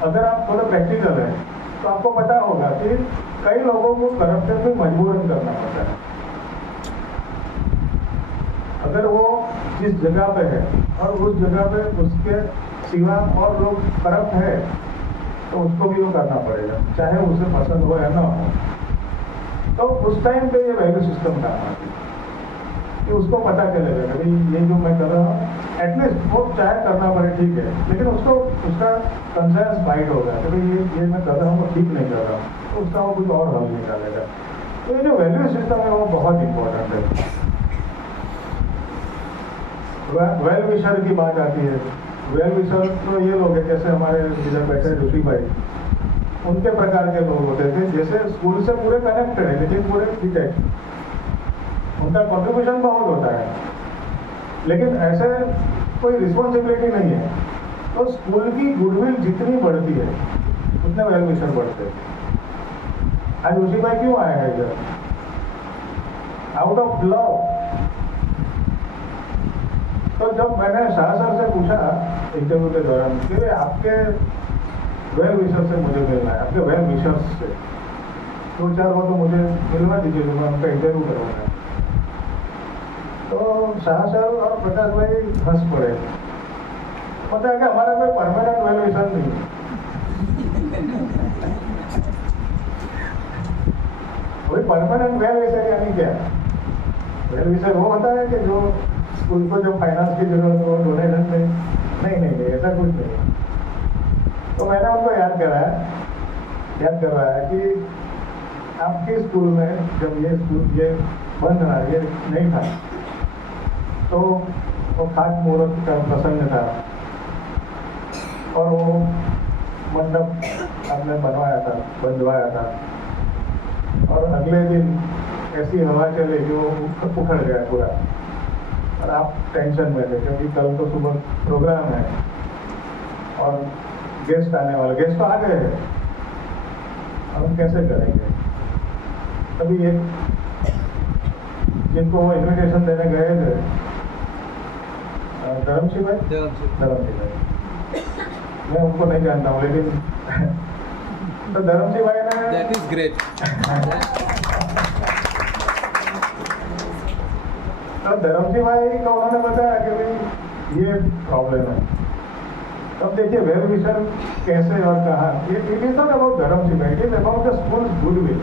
अगर आप थोड़ा प्रैक्टिकल है तो आपको पता होगा कि कई लोगों को करप्शन में मजबूरन करना पड़ता है। अगर वो जिस जगह पे है और उस जगह पे उसके सिवा और लोग करप्ट है, तो उसको भी वो करना पड़ेगा, चाहे उसे पसंद हो या ना हो। तो उस टाइम पे ये वैल्यू सिस्टम काम आती है कि उसको पता चलेगा कि ये जो मैं कर रहा हूँ, एटलीस्ट वो चाहे करना पड़े ठीक है, लेकिन उसको उसका कंसर्न फाइट होगा कि भाई ये मैं कर रहा हूँ तो ठीक नहीं कर रहा हूँ, तो उसका वो कुछ और हल निकालेगा। तो ये जो वैल्यू सिस्टम है वो बहुत इंपॉर्टेंट है। वेल विशर की बात आती है। वेल विशर तो ये लोग हैं जैसे हमारे इधर बैठे ऋषि भाई, उनके प्रकार के लोग होते थे जैसे स्कूल से पूरे कनेक्टेड है लेकिन पूरे डिटैच। उनका कंट्रीब्यूशन बहुत होता है लेकिन ऐसे कोई रिस्पॉन्सिबिलिटी नहीं है। तो स्कूल की गुडविल जितनी बढ़ती है उतने वेल विशर बढ़ते हैं। आज ऋषि भाई क्यों आए हैं इधर? Out of love. तो जब मैंने शाह सर से पूछा इंटरव्यू के दौरान कि आपके वेल विशर से मुझे मिलना है, आपके वेल विशर्स से 2-4 को तो मुझे मिलवा दीजिए, जो मैं उनका इंटरव्यू करूँगा। तो शाह सर और प्रकाश भाई हंस पड़े। पता है कि हमारा कोई परमानेंट वेल विशर नहीं है। वही परमानेंट वेल विशर यानी क्या? वेल विशर वो होता है कि जो स्कूल को जो फाइनेंस की जरूरत हो डोनेशन में, नहीं ऐसा कुछ नहीं। तो मैंने उनको याद कर रहा है कि आपके स्कूल में जब ये स्कूल ये बन रहा ये नहीं था, तो वो खास मुहूर्त का प्रसंग था और वो मंडप आपने बंधवाया था और अगले दिन ऐसी हवा चली जो उखड़ गया पूरा, और आप टेंशन में थे क्योंकि कल तो सुबह प्रोग्राम है और गेस्ट आने वाले, गेस्ट तो आ गए हैं, हम कैसे करेंगे? तभी एक जिनको वो इन्विटेशन देने गए थे, धर्मसिंह भाई, मैं उनको नहीं जानता हूँ, लेकिन तो धर्मसिंह भाई ने दैट इज ग्रेट। तो धर्मसिंह भाई को उन्होंने बताया कि भाई ये प्रॉब्लम है। तब देखिए वेल विशर कैसे और कहाँ, ये it is not about Dharmsingh bhai, it is about the school goodwill.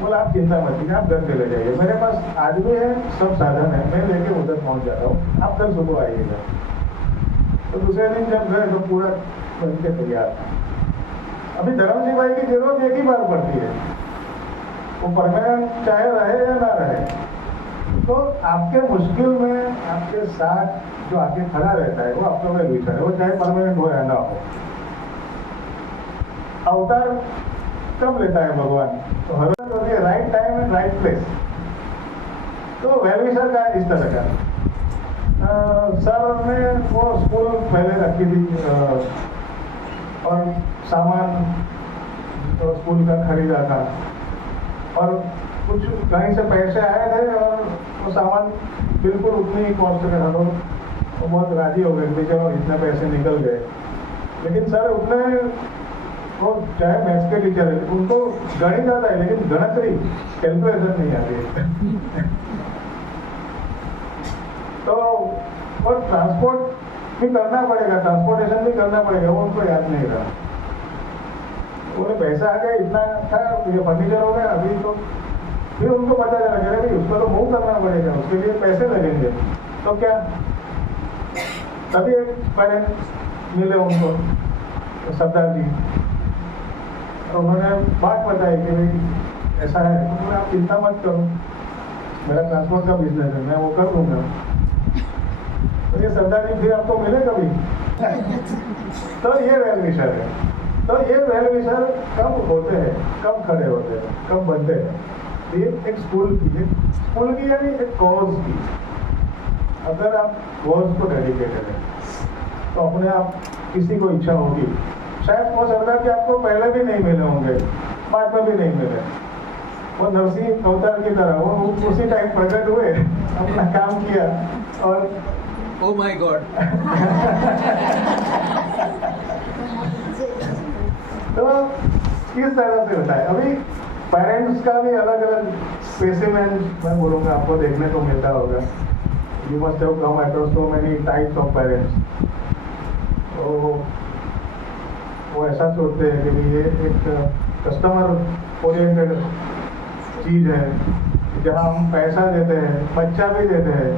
बोला आप चिंता मत कीजिए, आप घर चले जाइए, मेरे पास आज भी है, सब साधन है, मैं लेके उधर पहुंच जाता हूँ, आप कल सुबह आइएगा। तो दूसरे दिन जब गए तो पूरा बन के तैयार था। अभी धर्मसिंह भाई की जरूरत एक ही बार पड़ती है, वो परमानेंट चाहे रहे या ना रहे, तो आपके मुश्किल में आपके साथ जो आके खड़ा रहता है वो आपका वेल विशर है, वो चाहे परमानेंट हो या ना हो। अवतार कब लेता है भगवान? तो हर right time and right place. तो वेल विशर का इस तरह का सर ने वो स्कूल पहले रखी थी और सामान तो स्कूल का खरीदा था और कुछ कहीं से पैसे आए थे और वो सामान बिल्कुल उतनी ही कॉस्ट का था, तो वो बहुत राजी हो गए थे और इतने पैसे निकल गए। लेकिन सर उतने वो चाहे मैथ्स के टीचर है, उनको गणित आता है लेकिन गणतरी कैलकुलेशन नहीं आती। तो और ट्रांसपोर्ट भी करना पड़ेगा, ट्रांसपोर्टेशन भी करना पड़ेगा, वो उनको याद नहीं रहा। बोले पैसा आ गया, इतना था, ये फर्नीचर हो गया, अभी तो फिर उनको पता चला कि भाई उसको तो मूव करना पड़ेगा, उसके लिए पैसे लगेंगे। तो क्या तभी एक पेरेंट मिले उनको, सरदार जी, तो उन्होंने बात बताई कि भाई ऐसा है। तो बोले आप चिंता मत करो, मेरा ट्रांसपोर्ट का बिजनेस है, मैं वो कर दूंगा। तो ये सरदार जी फिर आपको मिले कभी? तो ये वेल विशर है। तो ये वेल विशर कब होते हैं, कब खड़े होते हैं, कब बनते हैं? ये एक स्कूल की यानी एक कॉज की, अगर आप कॉज को डेडिकेटेड है तो अपने आप किसी को इच्छा होगी, शायद वो सरदार जी आपको पहले भी नहीं मिले होंगे, बाद में भी नहीं मिले, वो नरसिंह अवतार की तरह वो उसी टाइम प्रकट हुए, अपना काम किया और ओ माय गॉड। तो किस तरह से होता है? अभी पेरेंट्स का भी अलग अलग स्पेसिमेन मैं बोलूँगा आपको देखने को मिलता होगा। You must have come across so many types of parents. तो वो ऐसा सोचते हैं कि ये एक कस्टमर ओरिएंटेड चीज़ है, जहाँ हम पैसा देते हैं, बच्चा भी देते हैं,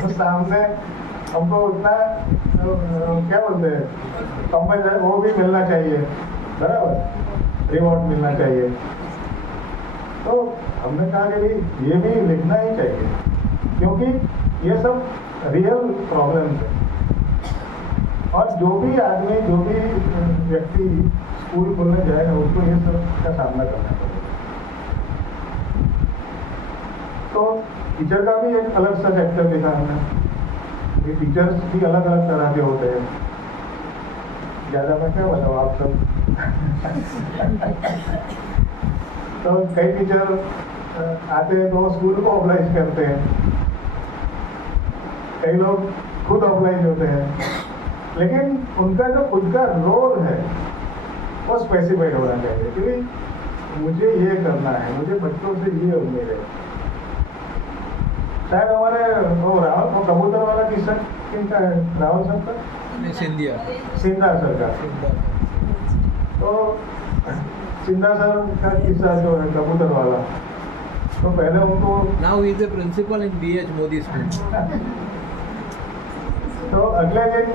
तो सामने हमको उतना क्या बोलते हैं, कंपनी वो भी मिलना चाहिए, बराबर रिवॉर्ड मिलना चाहिए। तो हमने कहा कि भाई ये भी लिखना ही चाहिए, क्योंकि ये सब रियल प्रॉब्लम्स है और जो भी आदमी, जो भी व्यक्ति स्कूल खोलने जाएगा उसको ये सब का सामना करना पड़ेगा। तो टीचर का भी एक अलग सा चैप्टर लिखा हमने। ये टीचर्स भी अलग अलग तरह के होते हैं, ज़्यादा मैं क्या बताऊँ आप सब। तो कई टीचर आते हैं तो स्कूल को ऑब्लाइज करते हैं, कई लोग खुद ऑफलाइन होते हैं, लेकिन उनका जो खुद का रोल है वो स्पेसिफाइड होना चाहिए कि मुझे ये करना है, मुझे बच्चों से ये उम्मीद है। शायद हमारे वो राहुल वो कबूतर वाला किस्सा किनका है, राहुल सर का, सिंधिया सिंधा सर का। तो सिंधा सर का किस्सा जो है कबूतर वाला, तो पहले उनको now is the principal in BH Modi school. तो अगले दिन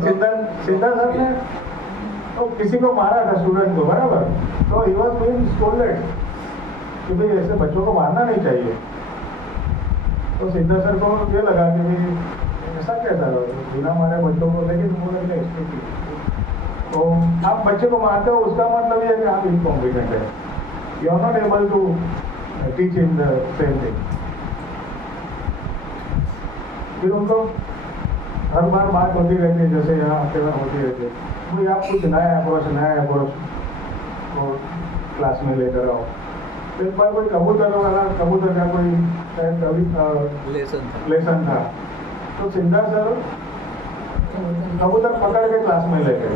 सिंधा सर ने तो किसी को मारा था, स्टूडेंट को, बराबर। तो ही वॉज बीइंग स्कोल्डेड कि भाई ऐसे बच्चों को मारना नहीं चाहिए। तो सिंधा सर को ये लगा कि भाई ऐसा कैसा बिना मारे बच्चों को, लेकिन वो तो आप बच्चे को मारते हो उसका मतलब ये है कि आप इनकॉम्पिटेंट है, you are not able to teach in the same thing. फिर उनको हर बार बात होती रहती है, जैसे यहाँ आपके वहाँ होती रहती है, भाई आप कुछ नया अप्रोच को क्लास में लेकर आओ। तो एक बार कोई कबूतर का कोई शायद कभी लेसन था, तो सिंधा सर कबूतर पकड़ के क्लास में ले गए,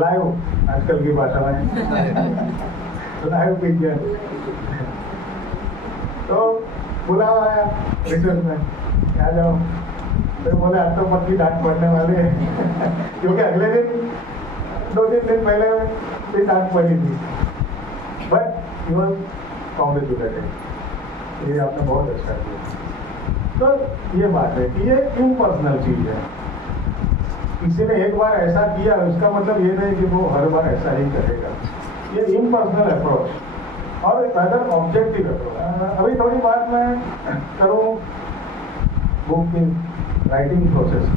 लाइव आजकल की भाषा में लाइव पिक्चर। तो बुलावा आया रिसर्च में, आ जाओ। तो बोले आज तो पक्की डांट पड़ने वाली है क्योंकि अगले दिन 2-3 दिन पहले भी डांट पड़ी थी, बट ही वॉज कॉन्ग्रेचुलेटेड, ये आपने बहुत अच्छा किया। तो ये बात है कि ये इम्पर्सनल चीज है, किसी ने एक बार ऐसा किया उसका मतलब ये नहीं कि वो हर बार ऐसा ही करेगा। ये इम्पर्सनल अप्रोच और अदर ऑब्जेक्टिव अप्रोच। अभी थोड़ी बात मैं करूँ बुक की writing process,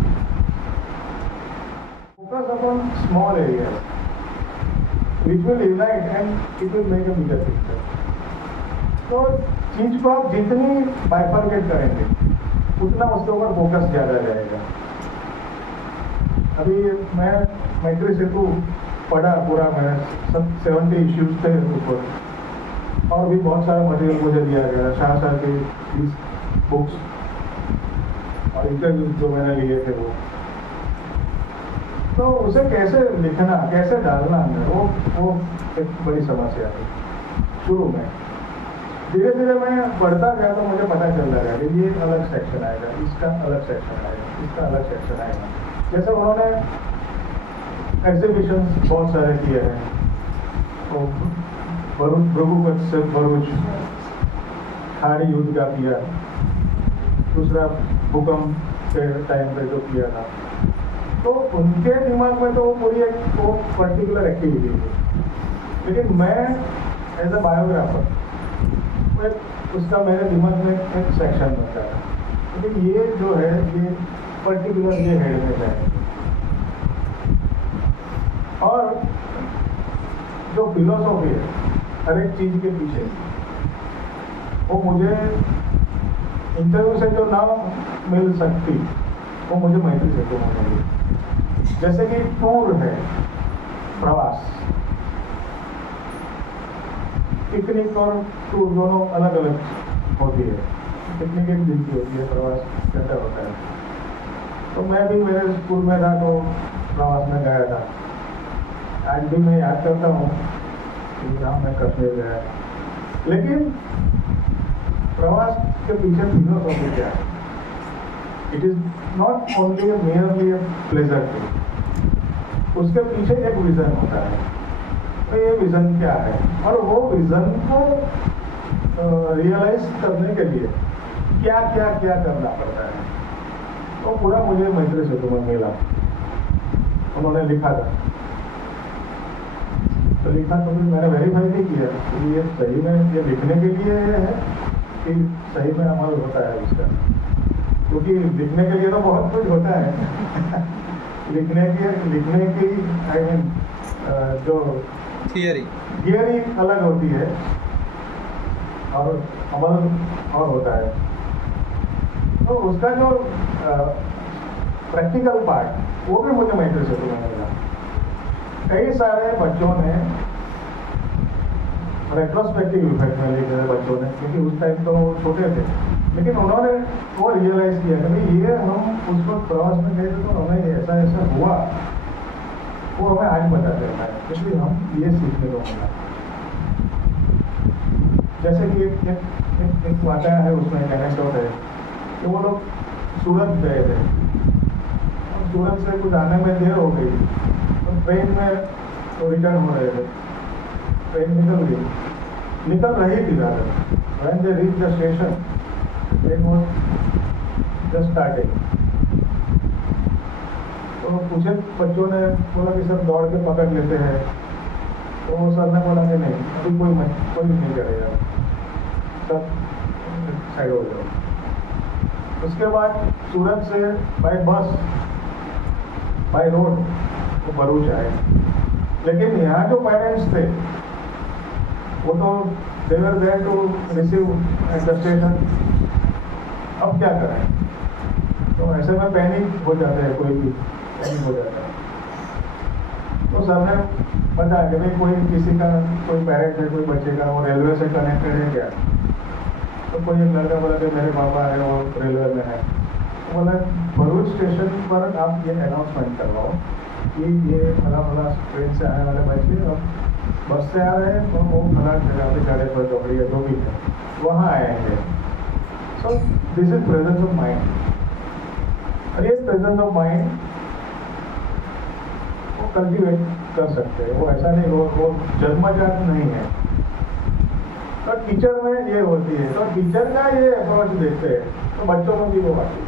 focus upon small area which will unite and it will make a bigger picture. तो चीज को आप जितनी बाइफरकेट करेंगे उतना उसके ऊपर फोकस ज़्यादा जाएगा। अभी मैं मैत्री सेतु पढ़ा पूरा, मैंने सब 70 इश्यूज थे ऊपर, और भी बहुत सारा मटेरियल मुझे दिया गया, शाह सर की 20 बुक्स और इंटरव्यूज जो मैंने लिए थे वो। तो उसे कैसे लिखना, कैसे डालना अंदर, वो एक बड़ी समस्या थी शुरू में। धीरे धीरे मैं पढ़ता गया तो मुझे पता चलता गया कि ये अलग सेक्शन आएगा, इसका अलग सेक्शन आएगा, इसका अलग सेक्शन आएगा। जैसे उन्होंने एग्जीबिशन बहुत सारे किए हैं, तो भृगुपत से भरूच खाड़ी युद्ध का किया, दूसरा भूकंप के टाइम पे जो किया था, तो उनके दिमाग में तो वो पूरी एक वो पर्टिकुलर एक्टिविटी थी। लेकिन मैं एज अ बायोग्राफर उसका मेरे दिमाग में एक सेक्शन बनता है, लेकिन ये जो है ये पर्टिकुलर ये हेड में जाए। और जो फिलोसॉफी है हर एक चीज के पीछे, वो मुझे इंटरव्यू से जो ना मिल सकती वो मुझे मैत्री से तो मिली। जैसे कि टूर है, प्रवास, पिकनिक और टूर दोनों अलग अलग होती है। पिकनिक एक दिन की होती है, प्रवास कैसा होता है। तो मैं भी मेरे स्कूल में था तो प्रवास में गया था। आज भी मैं याद करता हूँ कि जहाँ मैं कश्मीर गया, लेकिन प्रवास के पीछे फिलोसॉफी क्या है? It is not only merely pleasure thing, उसके पीछे एक विजन होता है। तो ये विजन क्या है, और वो विजन को रियलाइज करने के लिए क्या क्या क्या करना पड़ता है, तो पूरा मुझे मैत्री सेतु में मिला। उन्होंने लिखा था, तो लिखा तो फिर मैंने वेरीफाई नहीं किया कि ये सही में ये लिखने के लिए है कि सही में अमल होता है उसका, क्योंकि लिखने के लिए तो बहुत कुछ होता है लिखने की आई मीन जो थियरी अलग होती है और अमल और होता है। तो उसका जो प्रैक्टिकल पार्ट वो भी मुझे मैत्री सेतु में मिला। कई सारे बच्चों ने रेट्रोस्पेक्टिव इफेक्ट में लिखे थे बच्चों ने, क्योंकि उस टाइम तो छोटे थे, लेकिन उन्होंने वो रियलाइज किया कि भाई ये हम उस वक्त प्रवास में गए थे तो हमें ऐसा ऐसा हुआ, वो हमें आज पता चलता है, क्योंकि हम ये सीखने को मिला। जैसे कि एक वाक़या है, उसमें एक एनेक्डोट है कि वो लोग सूरत गए थे और सूरत से कुछ आने में देर हो गई, तो ट्रेन में तो रिटर्न हो रहे थे, ट्रेन निकल रही थी ज़्यादा। When they reached the station, train was just starting. तो कुछ बच्चों ने बोला कि सर दौड़ के पकड़ लेते हैं, तो सर ने बोला कि नहीं, अभी कोई नहीं करेगा, सब साइड हो जाओ। उसके बाद सूरत से बाय बस, बाय रोड वो भरूच आए। लेकिन यहाँ जो पेरेंट्स थे वो तो they were there to receive at the station। अब क्या करें, तो ऐसे में पैनिक हो जाते हैं, कोई भी पैनिक हो जाता है। तो सर ने बताया कि भाई कोई किसी का कोई पेरेंट है, कोई बच्चे का वो रेलवे से कनेक्टेड है क्या? तो कोई एक लड़का बोला कि मेरे पापा है वो रेलवे में है। तो बोला भरूच स्टेशन पर आप ये अनाउंसमेंट करवाओ कि ये फला ट्रेन से आने वाले बच्चे अब बस से आ रहे हैं, तो वो फला जगह पे चढ़े पर चौकड़ी या जो भी है वहाँ आएंगे। So this is presence of mind. और ये प्रेजेंस ऑफ माइंड वो कल्टिवेट कर सकते हैं, वो ऐसा नहीं, वो जन्मजात नहीं है। तो टीचर में ये होती है, तो टीचर का ये अप्रोच देखते हैं तो बच्चों में भी वो आती है।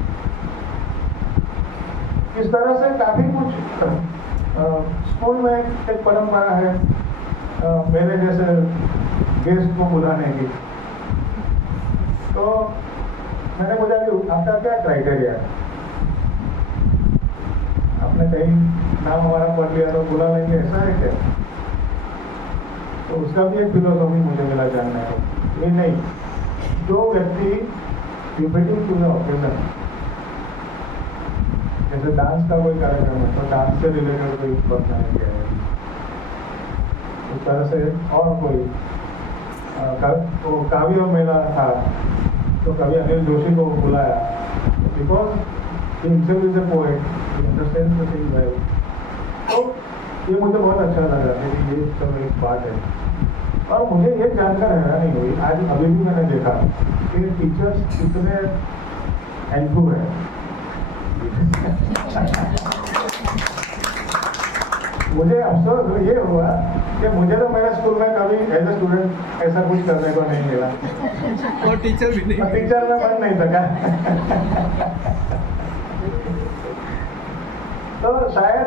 इस तरह से काफ़ी कुछ स्कूल में एक परंपरा है मेरे जैसे गेस्ट को बुलाने की। तो मैंने पूछा कि आपका क्या क्राइटेरिया है, आपने कहीं नाम हमारा पढ़ लिया तो बुला लेंगे, ऐसा है क्या? तो उसका भी एक फिलोसॉफी मुझे मिला जानने को। ये नहीं, जो व्यक्ति रिपीटिंग टू द ओकेजन, जैसे डांस का कोई कार्यक्रम है तो डांस से रिलेटेड कोई बंदा है, उस तरह से और कोई तो काव्य मेला था तो कवि अनिल जोशी को बुलाया, because himself is a poet, he understands the thing well. तो ये मुझे बहुत अच्छा लगा कि ये सब एक बात है। और मुझे ये जानकर हैरानी हुई, आज अभी भी मैंने देखा कि टीचर्स कितने हेल्पफुल है। मुझे अफसोस ये हुआ कि मुझे तो मेरे स्कूल में कभी एज ए स्टूडेंट ऐसा कुछ करने को नहीं मिला, और टीचर भी नहीं, टीचर में बन नहीं सका। तो शायद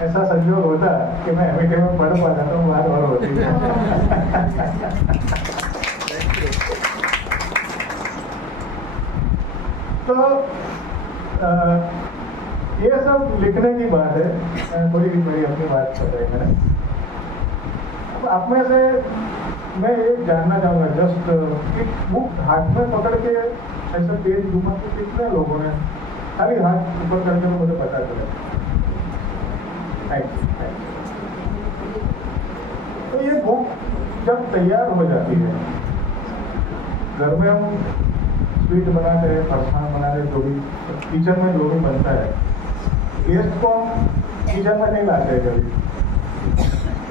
ऐसा संयोग होता कि मैं एमएटी में पढ़ पाता तो बात और होती। तो ये सब लिखने की बात है, थोड़ी मेरी अपनी बात कर रही है मैंने। अब आप में से मैं ये जानना चाहूँगा जस्ट कि बुक हाथ में पकड़ के ऐसा पेज घुमा के कितने लोगों ने खाली हाथ ऊपर करके तो मुझे पता चला। तो ये बुक जब तैयार हो जाती है, घर में हम स्वीट बनाते हैं, फरसान बनाते हैं, जो भी किचन में जो भी बनता है, गेस्ट को हम किचन में नहीं लाते हैं कभी,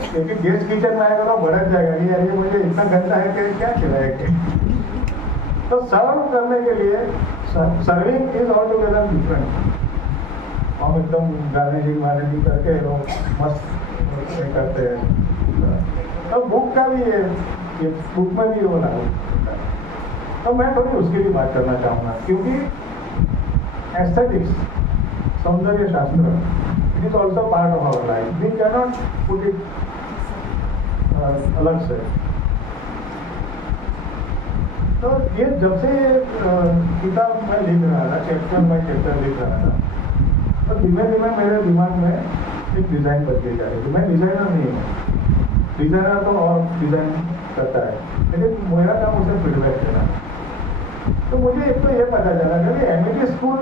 क्योंकि गेस्ट किचन में आएगा तो भड़क जाएगा कि यार ये मुझे इतना गंदा है कि क्या खिलाएंगे। तो सर्व करने के लिए serving is all together different. हम एकदम गार्निशिंग करके लोग मस्त करते हैं। तो बुक का भी ये बुक में भी वो लागू होता है। तो मैं थोड़ी उसकी भी बात करना चाहूँगा, क्योंकि एस्थेटिक्स, सौंदर्य शास्त्र, it is also part of our life, we can not put it अलग से। तो ये जब से किताब मैं लिख रहा था, चैप्टर बाय चैप्टर लिख रहा था, तो धीमे धीमे मेरे दिमाग में एक डिज़ाइन बदली जा रही थी। मैं डिज़ाइनर नहीं हूँ, डिज़ाइनर तो और डिज़ाइन करता है, लेकिन मेरा काम उसे फीडबैक देना है। तो मुझे एक तो ये पता चला कि एमिटी स्कूल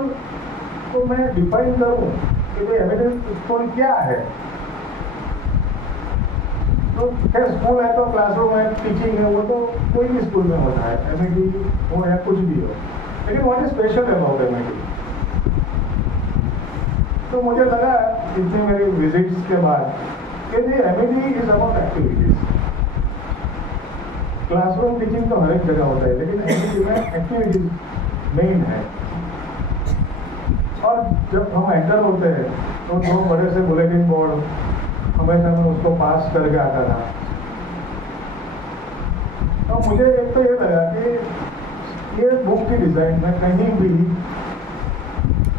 को मैं डिफाइन करूँ कि भाई एमिटी स्कूल क्या है। तो खैर स्कूल है तो क्लासरूम है, टीचिंग है, वो तो कोई भी स्कूल में होता है, एमएटी हो या कुछ भी हो, लेकिन what is special about MAT? तो मुझे लगा इतनी मेरी विजिट्स के बाद कि ये MAT is about activities. Classroom teaching तो हर एक जगह होता है, लेकिन एमएटी में एक्टिविटीज मेन है। और जब हम एंटर होते हैं तो दो बड़े से बुलेटिन बोर्ड, हमेशा मैं उसको पास करके आता था। तो मुझे एक तो ये लगा कि ये बुक की डिज़ाइन में कहीं भी,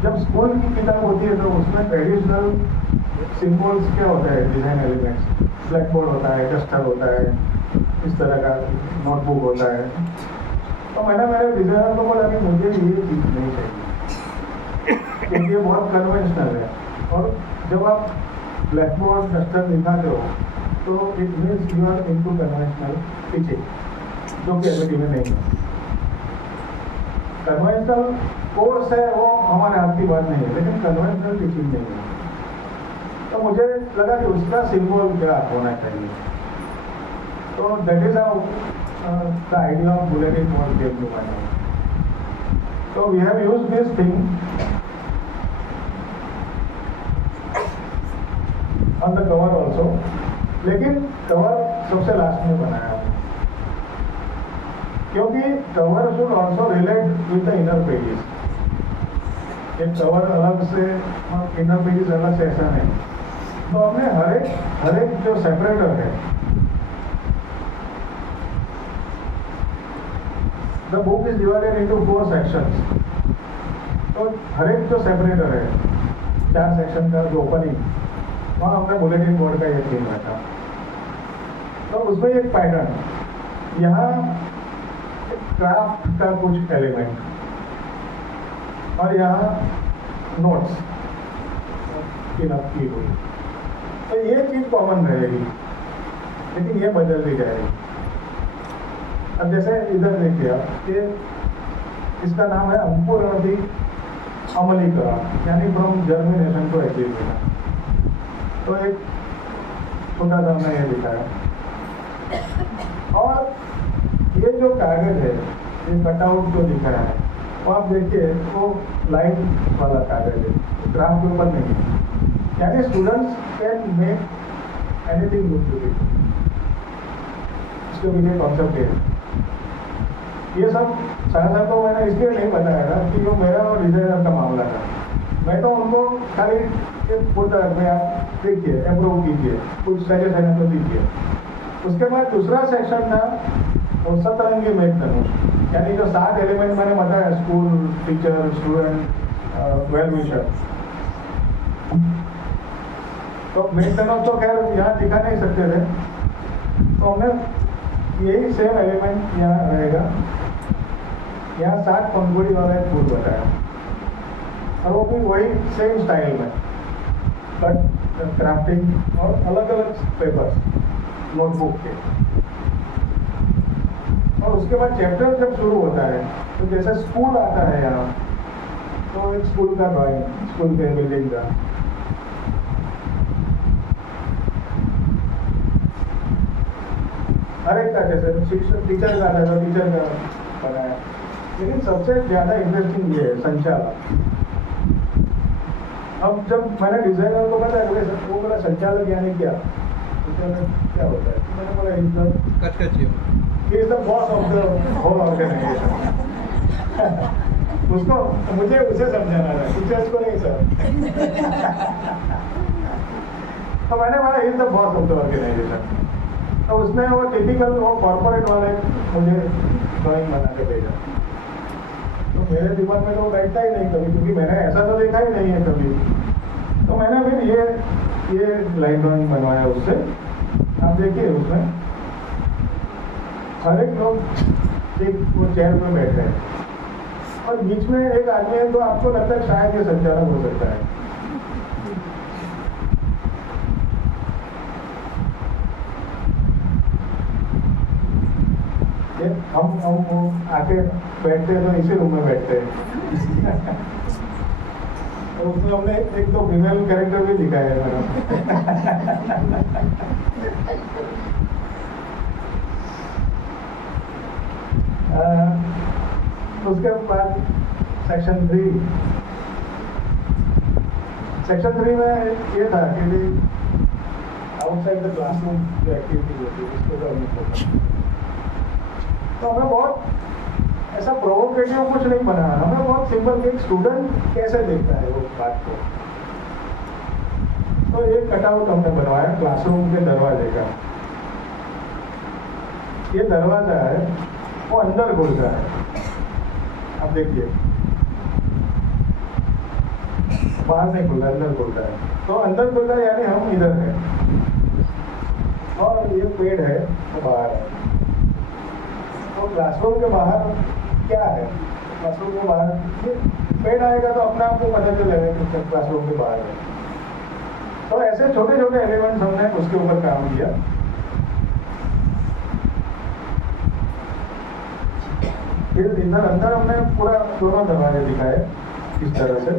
जब स्कूल की किताब होती है तो उसमें ट्रेडिशनल सिंबल्स क्या होता है, डिज़ाइन एलिमेंट्स, ब्लैक बोर्ड होता है, डस्टर होता है, इस तरह का नोटबुक होता है। तो मैंने मेरे डिज़ाइनर को बोला कि मुझे ये चीज़ नहीं चाहिए, क्योंकि ये बहुत कन्वेंशनल है। और जब आप ब्लैक बोर्ड डस्टर दिखाते हो तो it means you are into conventional teaching, जो कि एमएटी में नहीं है। कन्वेंशनल कोर्स है वो हमारे हाथ की बात नहीं है, लेकिन कन्वेंशनल टीचिंग नहीं है। तो मुझे लगा कि उसका सिंबल क्या होना चाहिए। तो that is how the idea of bulletin board came to my mind. तो we have used this thing on the cover also, लेकिन कवर सबसे लास्ट में बनाया है, क्योंकि cover should also relate with the inner pages. एक कवर अलग से और इनर पेजेस अलग से ऐसा नहीं। तो हमने हर एक जो सेपरेटर है, the book is divided into 4 sections. तो हर एक जो सेपरेटर है, 4 सेक्शन का जो ओपनिंग, वहाँ हमने बुलेटिन बोर्ड का ये थीम रखा। तो उसमें एक पैटर्न, यहाँ क्राफ्ट का कुछ एलिमेंट और यहाँ नोट्स फिलअप की हुई। तो ये चीज़ कॉमन रहेगी, लेकिन ये बदल भी जाएगी। अब जैसे इधर देखिए आप, ये इसका नाम है अंकुरणति अमलीकरण, यानी फ्रॉम जर्मिनेशन टू एग्जीक्यूशन। तो एक छोटा सा हमने ये लिखा है। और ये जो कागज है, ये कटआउट जो लिखा है, वो आप देखिए वो लाइन वाला कागज है, ग्राफ पेपर नहीं है। यानी students can make anything look beautiful. इसके पीछे कॉन्सेप्ट है। ये सब सारा तो मैंने इसलिए नहीं बताया था कि वो मेरा और डिजाइनर का मामला था। मैं तो उनको खाली एक बोलता है, भाई आप देखिए, अप्रूव कीजिए, कुछ सजेशन है तो दीजिए। उसके बाद दूसरा सेक्शन था वो सतरंगी मेघधनुष, यानी जो 7 एलिमेंट मैंने बताया, school, teacher, student, well wisher. तो मेघधनुष तो खैर यहाँ दिखा नहीं सकते थे, तो हमने यही सेम एलिमेंट यहाँ रहेगा। यहाँ 7 पंखुड़ी वाला एक फूल बताया, और वो भी वही सेम स्टाइल में, बट क्राफ्टिंग और अलग अलग पेपर्स नोटबुक के। और उसके बाद चैप्टर जब शुरू होता है तो जैसे स्कूल आता है यहाँ, तो एक स्कूल का ड्राइंग, स्कूल के बिल्डिंग का, हर एक का, जैसे शिक्षक टीचर का आता है तो टीचर का बनाया। लेकिन सबसे ज़्यादा इंटरेस्टिंग ये है संचालक। अब जब मैंने डिजाइनर को बताया, वो बोला संचालक यानी क्या, क्या होता है? मैंने बोला he is the boss of the whole organization. उसको, मुझे उसे समझाना था, टीचर्स को नहीं सर। तो मैंने बोला he is the boss of the organization. तो उसने वो टिपिकल वो कॉर्पोरेट वाले मुझे ड्राइंग बना के भेजा। तो मेरे दिमाग में तो बैठता ही नहीं कभी, क्योंकि मैंने ऐसा तो देखा ही नहीं है कभी। तो मैंने फिर ये लाइन ड्राइंग बनवाया उससे। आप देखिए उसमें हर एक लोग एक वो चेयर पर बैठे हैं और बीच में एक आदमी है, तो आपको लगता है शायद ये संचालक हो सकता है। हम आके बैठते हैं तो इसी रूम में बैठते हैं। तो उसमें हमने एक दो फीमेल कैरेक्टर भी दिखाया है मैडम। उसके बाद सेक्शन 3 में ये था कि आउटसाइड द क्लासरूम जो एक्टिविटी होती है उसको करनी होती है। तो हमें बहुत ऐसा प्रोवोकेटिव कुछ नहीं बनाना, हमें बहुत सिंपल कि एक स्टूडेंट कैसे देखता है वो बात को। तो एक कटआउट हमने बनवाया क्लासरूम के दरवाजे का। ये दरवाजा है वो अंदर खुलता है, अब देखिए बाहर नहीं खुलता, अंदर खुलता है। तो अंदर खुलता है यानी हम इधर हैं और ये पेड़ है वो बाहर है। तो क्लासरूम के बाहर क्या है, क्लासरूम के बाहर ये पेड़ आएगा तो अपने आप को पता चलेगा कि क्लासरूम के बाहर है। तो ऐसे छोटे छोटे एलिमेंट्स हमने उसके ऊपर काम किया। फिर इधर अंदर हमने पूरा दोनों दरवाजे दिखाए इस तरह से,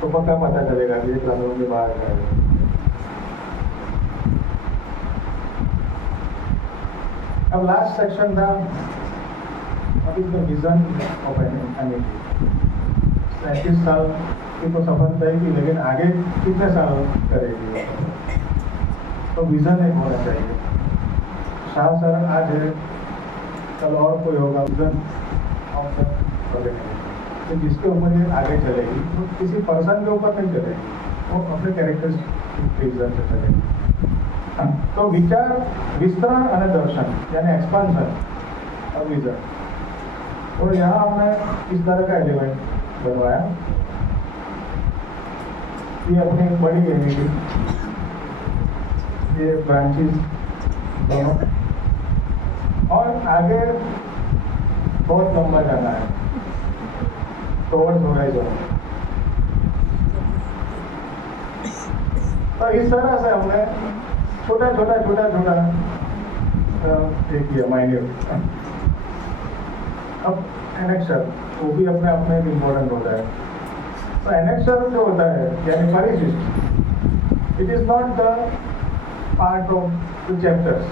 तो पक्का पता चलेगा कि ये क्लासरूम के बाहर है। अब लास्ट सेक्शन था, अब इसमें विजन ऑफ एनिटी। 37 साल की तो सफलता ही, लेकिन आगे कितने साल करेगी, तो विजन एक होना चाहिए। शाह सर आज है, कल और कोई होगा, विजन ऑफ ऑर्गेनाइजेशन तो जिसके ऊपर ये आगे चलेगी, वो किसी पर्सन के ऊपर नहीं चलेगी, वो अपने कैरेक्टर्स विजन से चलेगी। तो विचार विस्तरण और दर्शन यानी एक्सपांशन और विजन, और यहाँ हमने इस तरह का एलिमेंट बनवाया। ये अपनी बड़ी यूनिटी, ये ब्रांचेस दोनों, और आगे बहुत लंबा जाना है टुवर्ड्स होराइजन। तो इस तरह से हमने छोटा एक किया माइन्यूट। अब एनेक्सर वो भी अपने आप में एक इम्पोर्टेंट होता है। तो एनेक्सर जो होता है यानी परिशिष्ट, it is not the part of the chapters,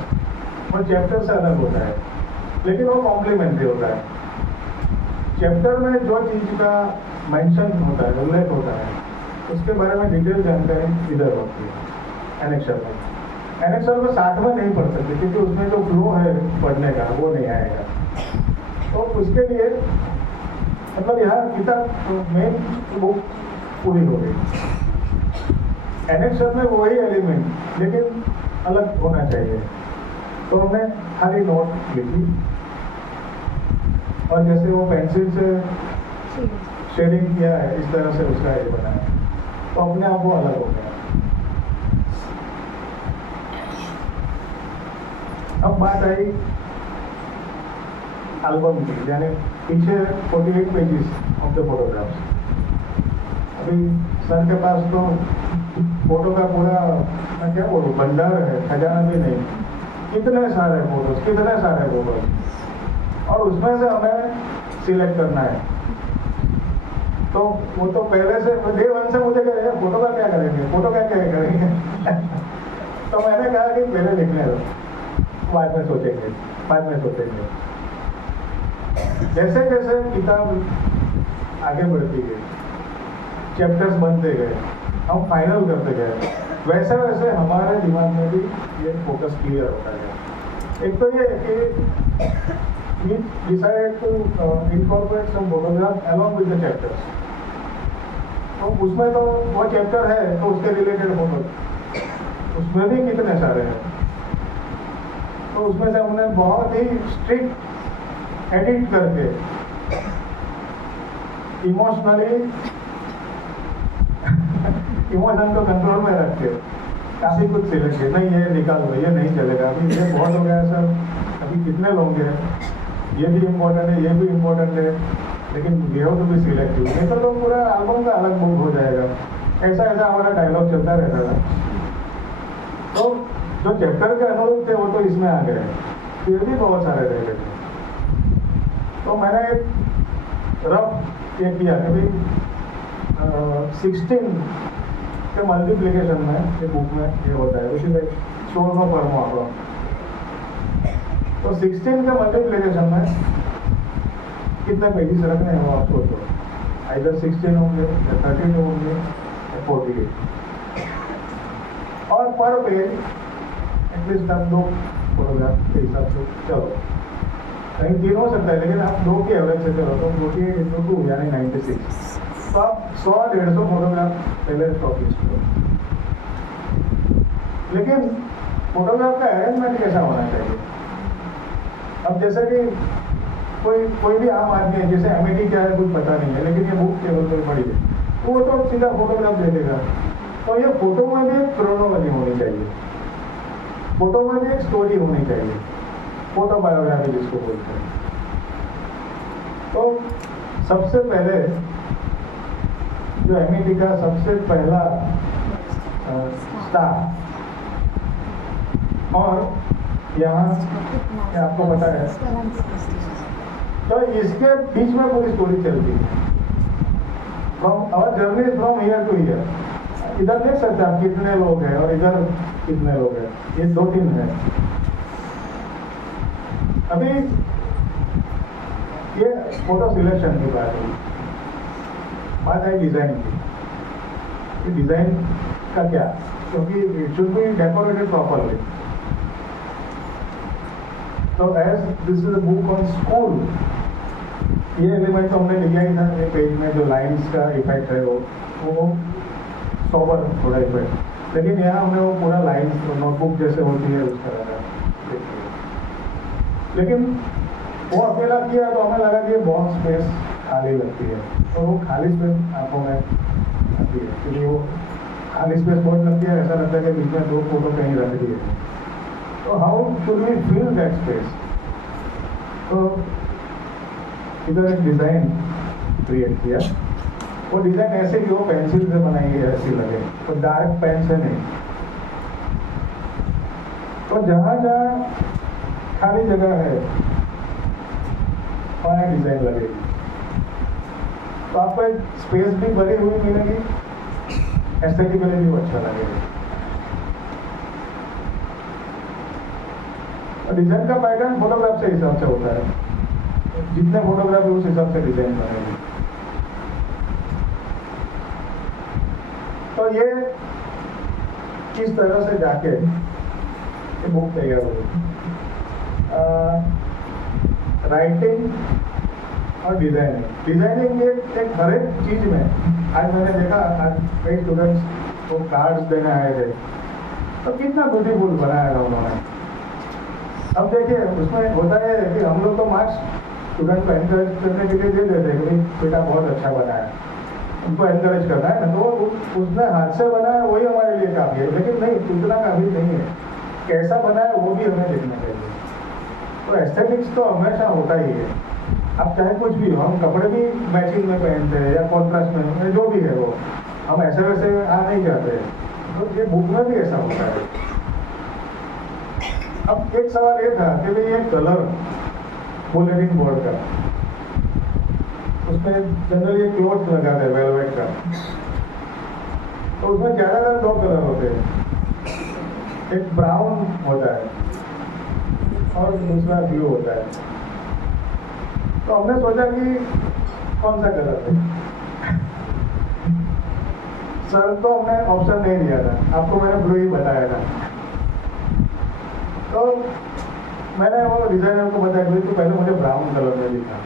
वो चैप्टर से अलग होता है, लेकिन वो कॉम्प्लीमेंट्री होता है। चैप्टर में जो चीज का मेंशन होता है, उल्लेख होता है, उसके बारे में डिटेल जानकारी इधर होती है एनेक्सर में। एनेक्सर में साथ में नहीं पढ़ सकते क्योंकि उसमें जो फ्लो है पढ़ने का वो नहीं आएगा। तो उसके लिए मतलब यहाँ किताब मेन बुक पूरी हो गई। एनेक्सर में वही एलिमेंट लेकिन अलग होना चाहिए। तो हमने खाली नोट लिखी और जैसे वो पेंसिल से शेडिंग किया है इस तरह से उसका ये बनाया, तो अपने आप वो अलग हो गया। अब बात आई एल्बम की, यानी पीछे 48 पेजेस ऑफ द फोटोग्राफ्स। अभी सर के पास तो फोटो का पूरा मैं क्या बोलूँ भंडार है, खजाना भी नहीं, कितने सारे फोटोज, और उसमें से हमें सिलेक्ट करना है। तो वो तो पहले से डे 1 से मुझे कह फोटो का क्या करेंगे, फोटो का क्या करेंगे तो मैंने कहा कि पहले लिखने दो, बाद में सोचेंगे। जैसे जैसे किताब आगे बढ़ती गई, चैप्टर्स बनते गए, हम फाइनल करते गए, वैसे वैसे हमारे दिमाग में भी ये फोकस क्लियर होता गया। एक तो ये कि we decided to incorporate some photographs along with the chapters. तो उसमें तो वो चैप्टर है तो उसके रिलेटेड फोटो उसमें भी कितने सारे हैं। तो उसमें से हमने बहुत ही स्ट्रिक्ट एडिट करके इमोशनली इमोशन को कंट्रोल में रख के काफ़ी कुछ सिलेक्ट किया। नहीं ये निकाल दो, ये नहीं चलेगा, अभी ये बहुत हो गया सर, अभी कितने लोग हैं, ये भी इम्पोर्टेंट है, ये भी इम्पोर्टेंट है, लेकिन we have to be selective, नहीं तो पूरा एल्बम का अलग बुक हो जाएगा। ऐसा हमारा डायलॉग चलता रहता था। तो जो चैप्टर के अनुरूप थे वो तो इसमें आ गए, फिर भी बहुत सारे रह गए। तो मैंने एक रफ ये किया कि भाई 16 के मल्टीप्लिकेशन में ये बुक में ये होता है, उसी में 16 परमो आपको तो 16 के मल्टीप्लिकेशन में कितने पेजेस रखने हैं वो आप सोचो, आइदर 16 होंगे या 13 होंगे या 48, और पर पेज एटलीस्ट आप 2 फोटोग्राफ के हिसाब से चलो, कहीं 3 हो सकता है, लेकिन आप 2 की एवरेज से चलो तो 48/2 यानी 96, तो आप 100-150 फोटोग्राफ पहले शॉर्टलिस्ट करो। लेकिन फोटोग्राफ का अरेंजमेंट कैसा होना चाहिए? अब जैसे कि कोई भी आम आदमी है, जैसे एमिटी क्या है कुछ पता नहीं है, लेकिन ये बुक टेबल पर पड़ी है, तो वो तो सीधा फोटोग्राफ दे देगा। तो ये फोटो में भी एक क्रोनोलॉजी होनी चाहिए, फोटो में भी एक स्टोरी होनी चाहिए, फोटो बायोग्राफी जिसको बोलते हैं। तो सबसे पहले जो एमिटी का सबसे पहला स्टाफ, और यहाँ आपको पता है, तो इसके बीच में पूरी स्टोरी चलती है। From our journey from year to year, इधर देख सकते हैं आप कितने लोग हैं और इधर कितने लोग हैं, ये 2-3 है। अभी ये फोटो सिलेक्शन की बात है, बात है डिजाइन की। डिजाइन का क्या, क्योंकि it should be decorated properly. तो as this is a book on school, ये एलिमेंट तो हमने लिया ही था ये पेज में, जो लाइंस का इफेक्ट है वो सोबर थोड़ा इफेक्ट, लेकिन यहाँ हमने वो पूरा लाइंस नोटबुक जैसे होती है उस तरह का। लेकिन वो अकेला किया तो हमें लगा कि बहुत स्पेस खाली लगती है, तो वो खाली स्पेस आंखों में आती है, क्योंकि वो खाली स्पेस बहुत लगती है, ऐसा लगता है कि बीच में 2 फोटो कहीं रख दिए। तो how should we fill that space? तो इधर एक डिजाइन क्रिएट किया, वो डिजाइन ऐसे कि वो पेंसिल से बनाई है, ऐसी लगे, तो डार्क पेन से नहीं। तो जहाँ जहाँ खाली जगह है वहाँ डिजाइन लगेगी, तो आपको एक स्पेस भी भरी हुई मिलेगी, एस्थेटिकली भी वो अच्छा लगेगा। और डिजाइन का पैटर्न फोटोग्राफ से हिसाब से होता है, जितने फोटोग्राफ है उस हिसाब से डिजाइन बनेगी। तो ये किस तरह से जाके ये बुक तैयार होगी, राइटिंग और डिजाइनिंग। डिजाइनिंग एक हर एक चीज में, आज मैंने देखा आज कई स्टूडेंट्स को कार्ड्स देने आए थे, तो कितना ब्यूटीफुल बनाया था उन्होंने। अब देखिए उसमें होता है कि हम लोग तो मार्क्स स्टूडेंट को एनकरेज करने के लिए दे देते हैं कि बेटा बहुत अच्छा बनाया, उनको एनकरेज करना है ना, तो उसने हाथ से बनाया वही हमारे लिए काफ़ी है, लेकिन नहीं उतना काफ़ी नहीं है, कैसा बनाया वो भी हमें देखना चाहिए। तो एस्थेटिक्स तो हमेशा होता ही है, अब चाहे कुछ भी हो, हम कपड़े भी मैचिंग में पहनते हैं या कॉन्ट्रास्ट में, जो भी है वो हम ऐसे वैसे आ नहीं जाते हैं, तो ये बुक में भी ऐसा होता है। अब एक सवाल ये था कि भाई ये कलर बुलेटिन बोर्ड का, उसमें जनरली एक क्लॉथ लगाते हैं वेलवेट का, तो उसमें ज़्यादातर 2 कलर होते हैं, एक ब्राउन होता है और दूसरा ब्लू होता है। तो हमने सोचा कि कौन सा कलर है, सर तो हमने ऑप्शन नहीं दिया था, आपको मैंने ब्लू ही बताया था। तो मैंने वो डिजाइनर को बताया कि तो पहले मुझे ब्राउन कलर में दिखा,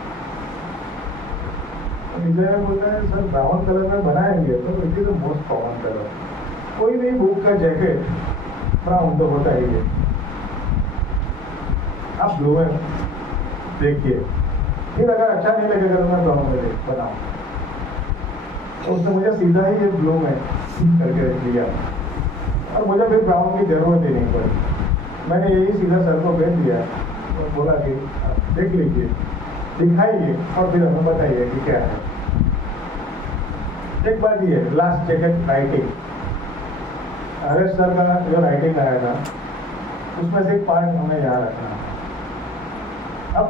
तो डिजाइनर बोलता है सर ब्राउन कलर में बनाएंगे तो it is the most common colour, कोई भी बुक का जैकेट ब्राउन तो होता ही है, आप ब्लू में देखिए, फिर अगर अच्छा नहीं लगेगा तो मैं ब्राउन में बनाऊँ। तो उसने मुझे सीधा ही ये ब्लू में करके रख दिया और मुझे फिर ब्राउन की जरूरत ही नहीं पड़ी, मैंने यही सीधा सर को भेज दिया और बोला कि देख लीजिए, दिखाइए और फिर हमें बताइए कि क्या है। एक बात ये last jacket writing, Haresh sir का जो राइटिंग आया था उसमें से एक पार्ट हमें यहाँ रखना है। अब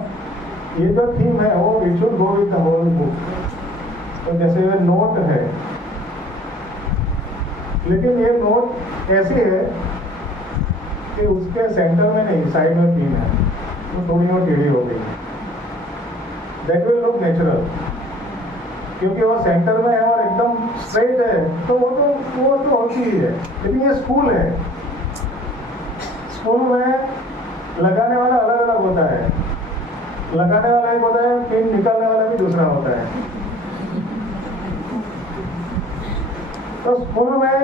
ये जो थीम है वो it should go with the whole book, तो जैसे ये नोट है, लेकिन ये नोट ऐसी है कि उसके सेंटर में नहीं, साइड में पिन है, तो थोड़ी और टेढ़ी हो गई, दैट विल लुक नेचुरल, क्योंकि वो सेंटर में है और एकदम स्ट्रेट है, तो वो तो होती ही है। लेकिन ये स्कूल है, स्कूल में लगाने वाला अलग अलग होता है, लगाने वाला एक होता है, पिन निकालने वाला भी दूसरा होता है। तो स्कूल में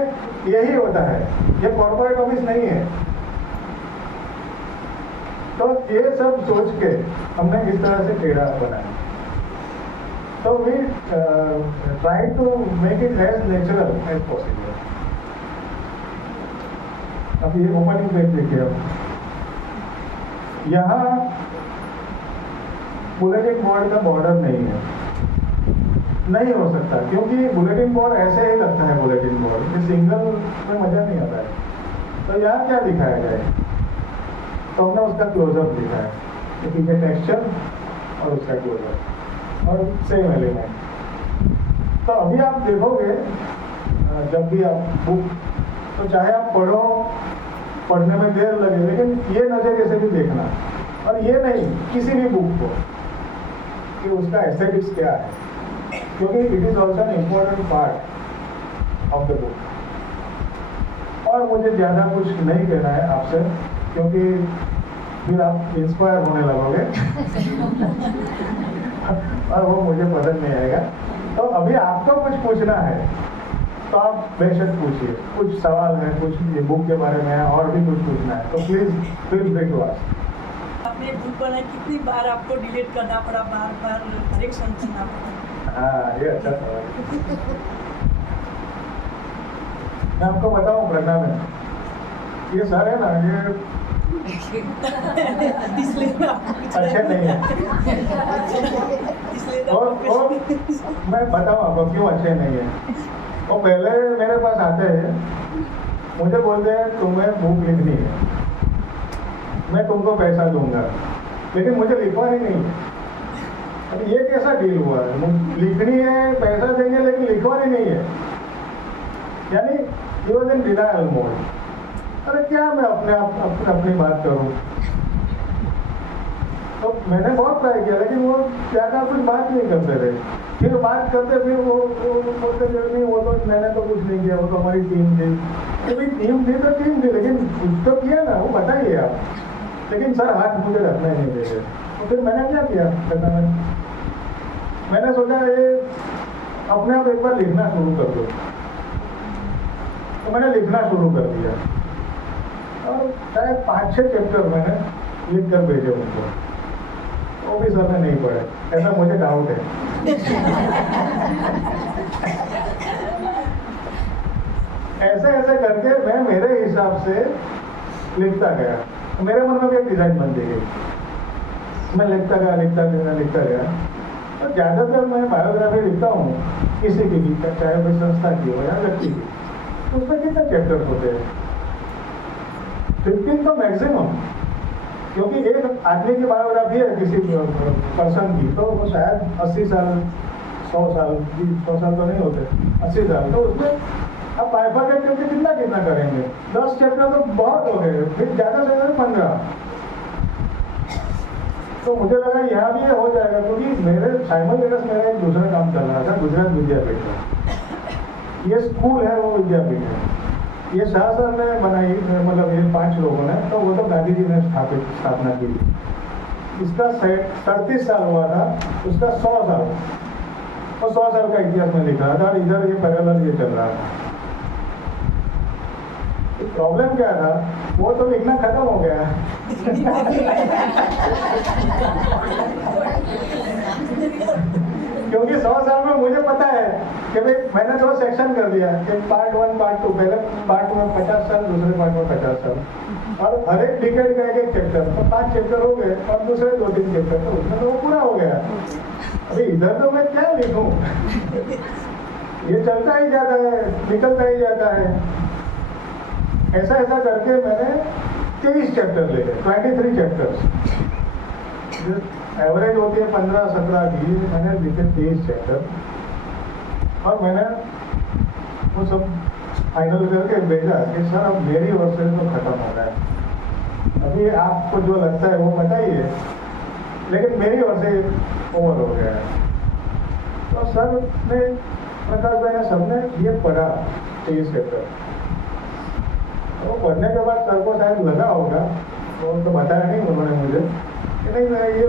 यही होता है, ये कॉर्पोरेट ऑफिस नहीं है। तो ये सब सोच के हमने इस तरह से टेढ़ा बनाया। तो we try to make it as natural as possible. अब ये ओपनिंग पेज देखिए, अब यहाँ बुलेटिन बोर्ड का बॉर्डर नहीं है, नहीं हो सकता, क्योंकि बुलेटिन बोर्ड ऐसे ही लगता है। बुलेटिन बोर्ड ये सिंगल में मजा नहीं आता है। तो यहाँ क्या दिखाया जाए, तो हमने उसका क्लोजअप दिखा है, तो पीछे टेक्सचर और उसका क्लोजअप और सेम एलिमेंट। तो अभी आप देखोगे जब भी आप बुक, तो चाहे आप पढ़ो, पढ़ने में देर लगे, लेकिन ये नजरिए से भी देखना, और ये नहीं किसी भी बुक को कि उसका एस्थेटिक्स क्या है, क्योंकि it is also an important part of the book. और मुझे ज़्यादा कुछ नहीं कहना है आपसे, क्योंकि फिर आप इंस्पायर होने लगोगे और वो मुझे पसंद नहीं आएगा। तो अभी आपको कुछ पूछना है तो आप बेशक पूछिए, कुछ सवाल है, कुछ ये बुक के बारे में है, और भी कुछ पूछना है तो please feel free to ask. आपने बुक बनाई, कितनी बार आपको डिलीट करना पड़ा, बार बार करेक्शन करना पड़ा? हाँ, ये अच्छा सवाल है। मैं आपको बताऊं प्रज्ञा में, ये सारे ना ये इसलिए आपको कुछ अच्छे नहीं है। इसलिए और मैं बताऊं आपको क्यों अच्छे नहीं है। वो पहले मेरे पास आते हैं, मुझे बोलते हैं तुम्हें बुक लिखनी है, मैं तुमको पैसा दूंगा, लेकिन मुझे लिखवानी नहीं है। अब ये कैसा डील हुआ है, लिखनी है, पैसा देंगे, लेकिन लिखवानी नहीं है। यानी he was in denial mode. अरे क्या मैं अपनी बात करूं। तो मैंने बहुत ट्राई किया, लेकिन वो ज़्यादा कुछ बात नहीं करते थे। फिर बात करते, फिर वो बोलते थे नहीं, वो तो मैंने तो कुछ नहीं किया, वो तो हमारी टीम थी। तो भाई टीम थी तो टीम थी, लेकिन कुछ तो किया ना, वो बताइए आप। लेकिन सर हाथ मुझे रखना ही नहीं देते। तो फिर मैंने क्या किया, मैंने सोचा ये अपने आप एक बार लिखना शुरू कर दो। तो मैंने लिखना शुरू कर दिया, और शायद 5-6 चैप्टर मैंने लिख कर भेजे उनको। वो भी सर ने नहीं पढ़े, ऐसा मुझे डाउट है। ऐसे ऐसे करके मैं मेरे हिसाब से लिखता गया, मेरे मन में एक डिजाइन बन गई। मैं लिखता गया। तो ज़्यादातर मैं बायोग्राफी लिखता हूँ किसी की भी, चाहे कोई संस्था की हो या व्यक्ति की, उसमें कितने चैप्टर्स होते हैं? 15 तो मैक्सिमम, क्योंकि एक आदमी की बायोग्राफी है किसी पर्सन की, तो वो शायद 80 साल 100 साल 100 साल तो नहीं होते, 80 साल। तो उसमें अब बाइफरकेट करके कितना करेंगे? 10 चैप्टर तो बहुत हो गए, फिर ज़्यादा से ज़्यादा 15। तो मुझे लगा यहाँ भी ये हो जाएगा, क्योंकि मेरे साइमल्टेनियस मेरा एक दूसरा काम चल रहा था गुजरात विद्यापीठ का। ये स्कूल है, वो विद्यापीठ है। ये शाह सर ने बनाई, मतलब ये 5 लोगों ने, तो वो तो गांधी जी ने स्थापना की। इसका 37 साल हुआ था, उसका 100 साल, और 100 साल का इतिहास में लिखा था, और इधर ये पैरेलल ये चल रहा था। प्रॉब्लम क्या था, वो तो लिखना खत्म हो गया। क्योंकि 100 साल में मुझे पता है कि भाई मैंने 2 सेक्शन कर दिया, कि पार्ट 1 पार्ट 2। पहले पार्ट में 50 साल, दूसरे पार्ट में 50 साल, और हर एक डिकेड का एक चैप्टर, तो 5 चैप्टर हो गए, और दूसरे 2-3 चैप्टर, तो उसमें तो वो पूरा हो गया। अभी इधर तो मैं क्या लिखूं, ये चलता ही जाता है, निकलता ही जाता है। ऐसा करके मैंने 23 चैप्टर ले गए, 23 चैप्टर्स। एवरेज होती है 15-17 की, मैंने लिखे 23 चैप्टर, और मैंने वो सब फाइनल करके भेजा कि सर अब मेरी ओर से तो खत्म हो रहा है। अभी आपको जो लगता है वो बताइए, लेकिन मेरी ओर से ओवर हो गया है। तो सर ने, प्रकाश भाई ने, सबने ये पढ़ा 23 चैप्टर। तो पढ़ने के बाद सर को शायद लगा होगा, तो बताया नहीं उन्होंने मुझे कि नहीं मैं ये